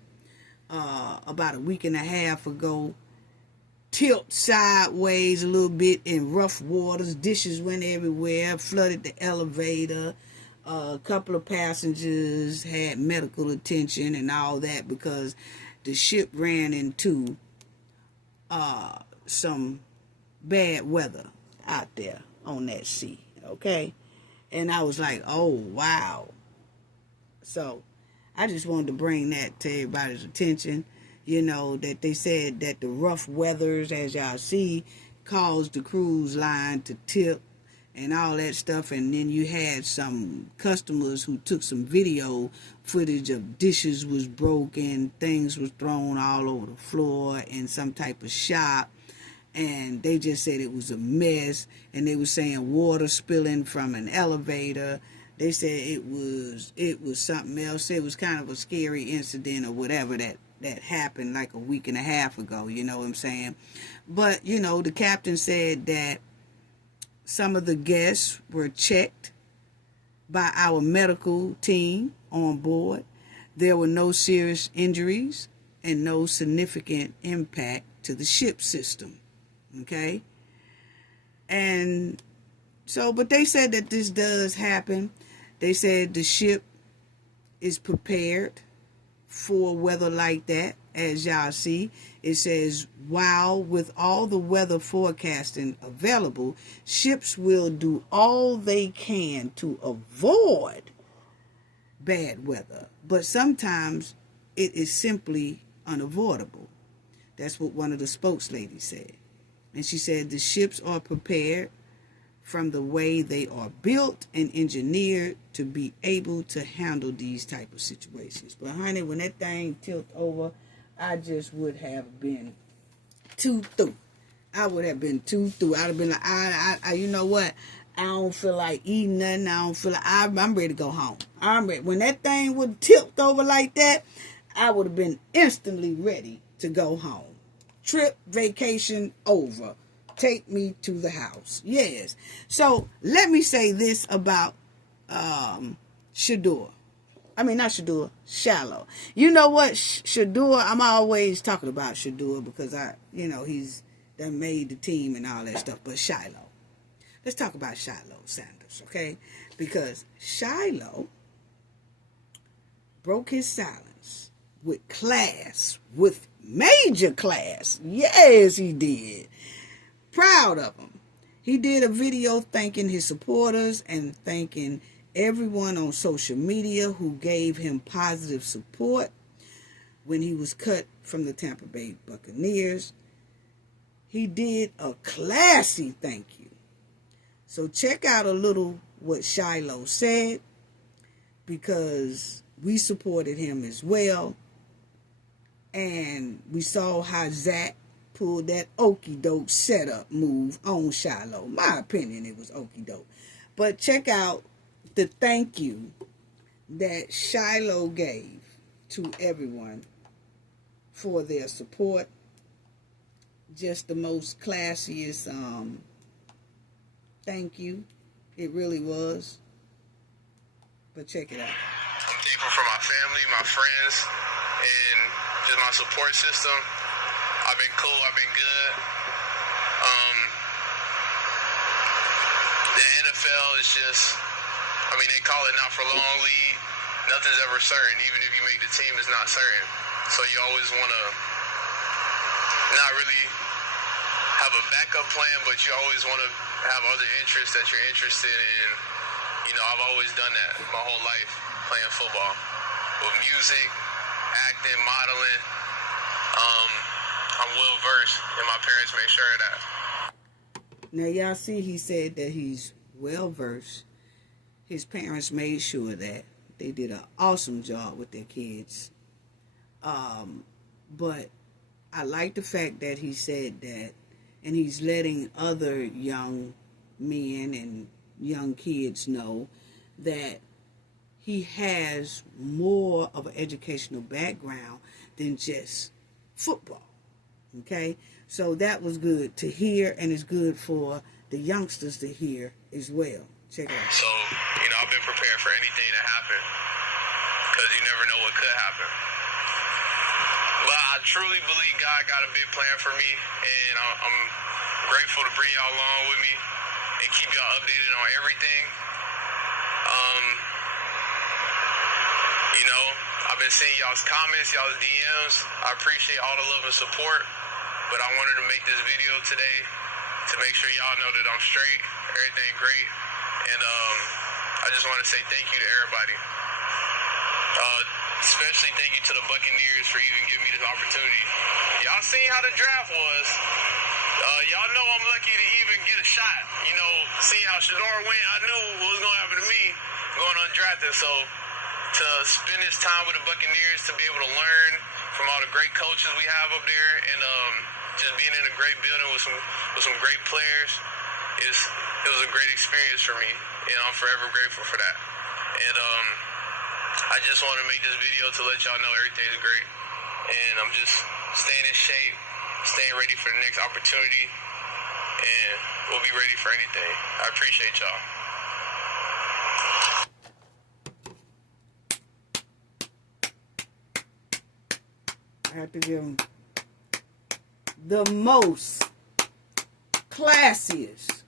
about a week and a half ago, tilt sideways a little bit in rough waters, dishes went everywhere, flooded the elevator, a couple of passengers had medical attention and all that because the ship ran into some bad weather out there on that sea, okay? And I was like, oh, wow. So I just wanted to bring that to everybody's attention. You know, that they said that the rough weathers, as y'all see, caused the cruise line to tip and all that stuff. And then you had some customers who took some video footage of dishes was broken, things was thrown all over the floor in some type of shop. And they just said it was a mess. And they were saying water spilling from an elevator. They said it was something else. It was kind of a scary incident or whatever that happened like a week and a half ago, you know what I'm saying? But, you know, the captain said that some of the guests were checked by our medical team on board. There were no serious injuries and no significant impact to the ship system, okay? And so, but they said that this does happen. They said the ship is prepared for weather like that, as y'all see. It says, while with all the weather forecasting available, ships will do all they can to avoid bad weather. But sometimes it is simply unavoidable. That's what one of the spokesladies said. And she said the ships are prepared from the way they are built and engineered to be able to handle these type of situations. But honey, when that thing tilted over, I just would have been too through. I would have been too through. I'd have been like, I you know what? I don't feel like eating nothing. I don't feel like, I'm ready to go home. I'm ready. When that thing would tilt over like that, I would have been instantly ready to go home. Trip, vacation over. Take me to the house. Yes. So let me say this about Shador. I mean, not Shador, Shiloh. You know what? Shador, I'm always talking about Shador because he's done made the team and all that stuff. But Shiloh. Let's talk about Shiloh Sanders, okay? Because Shiloh broke his silence with class, with major class. Yes, he did. Proud of him. He did a video thanking his supporters and thanking everyone on social media who gave him positive support when he was cut from the Tampa Bay Buccaneers. He did a classy thank you. So check out a little what Shiloh said, because we supported him as well. And we saw how Zach pulled that okie doke setup move on Shiloh. My opinion, it was okie doke. But check out the thank you that Shiloh gave to everyone for their support. Just the most classiest thank you. It really was. But check it out. I'm thankful for my family, my friends, and just my support system. I've been cool. I've been good. The NFL is just, they call it not for long league. Nothing's ever certain. Even if you make the team, it's not certain. So you always want to not really have a backup plan, but you always want to have other interests that you're interested in. I've always done that my whole life, playing football. With music, acting, modeling. I'm well versed, and my parents made sure of that. Now y'all see he said that he's well versed. His parents made sure that. They did an awesome job with their kids. But I like the fact that he said that, and he's letting other young men and young kids know that he has more of an educational background than just football. Okay? So that was good to hear, and it's good for the youngsters to hear as well. Check it out. So, I've been prepared for anything to happen, because you never know what could happen. But I truly believe God got a big plan for me, and I'm grateful to bring y'all along with me and keep y'all updated on everything. I've been seeing y'all's comments, y'all's DMs. I appreciate all the love and support, but I wanted to make this video today to make sure y'all know that I'm straight, everything great, and I just want to say thank you to everybody. Especially thank you to the Buccaneers for even giving me this opportunity. Y'all seen how the draft was. Y'all know I'm lucky to even get a shot. Seeing how Shador went, I knew what was going to happen to me going undrafted. So to spend this time with the Buccaneers, to be able to learn from all the great coaches we have up there, and just being in a great building with some great players, it was a great experience for me, and I'm forever grateful for that. And I just want to make this video to let y'all know everything's great, and I'm just staying in shape, staying ready for the next opportunity, and we'll be ready for anything. I appreciate y'all. I have to give him the most classiest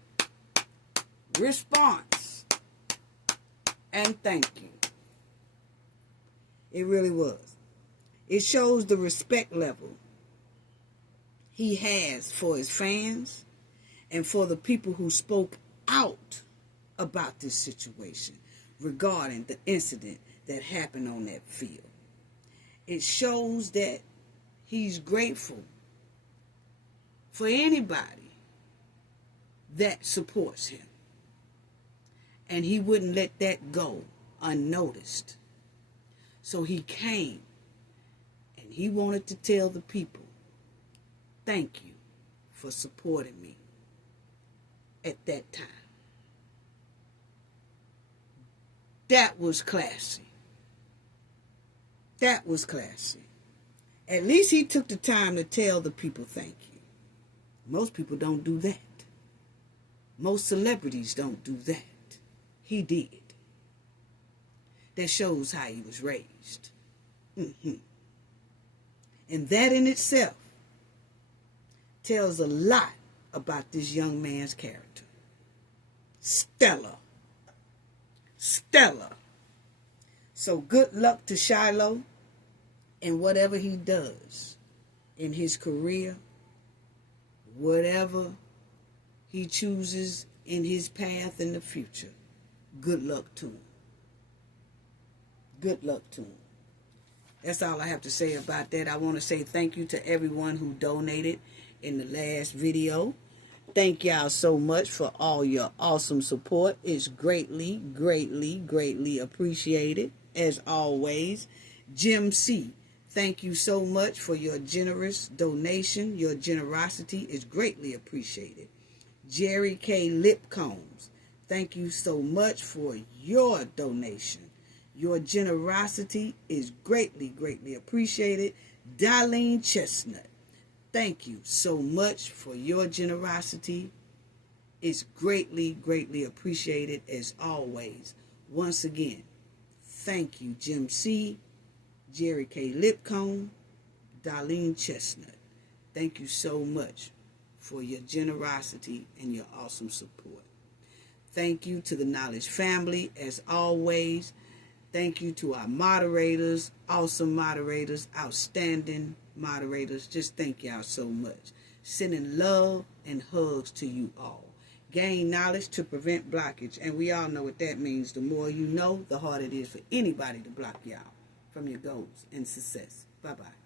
response and thank you. It really was. It shows the respect level he has for his fans and for the people who spoke out about this situation regarding the incident that happened on that field. It shows that he's grateful for anybody that supports him. And he wouldn't let that go unnoticed. So he came and he wanted to tell the people, thank you for supporting me at that time. That was classy. That was classy. At least he took the time to tell the people thank you. Most people don't do that. Most celebrities don't do that. He did. That shows how he was raised. And that in itself tells a lot about this young man's character. Stellar. So good luck to Shiloh in whatever he does in his career, whatever he chooses in his path in the future. Good luck to him. Good luck to him. That's all I have to say about that. I want to say thank you to everyone who donated in the last video. Thank y'all so much for all your awesome support. It's greatly, greatly, greatly appreciated. As always, Jim C., thank you so much for your generous donation. Your generosity is greatly appreciated. Jerry K. Lipcombs, thank you so much for your donation. Your generosity is greatly, greatly appreciated. Darlene Chestnut, thank you so much for your generosity. It's greatly, greatly appreciated as always. Once again, thank you, Jim C., Jerry K. Lipcomb, Darlene Chestnut. Thank you so much for your generosity and your awesome support. Thank you to the Knowledge family as always. Thank you to our moderators, awesome moderators, outstanding moderators. Just thank y'all so much. Sending love and hugs to you all. Gain knowledge to prevent blockage. And we all know what that means. The more you know, the harder it is for anybody to block y'all from your goals and success. Bye-bye.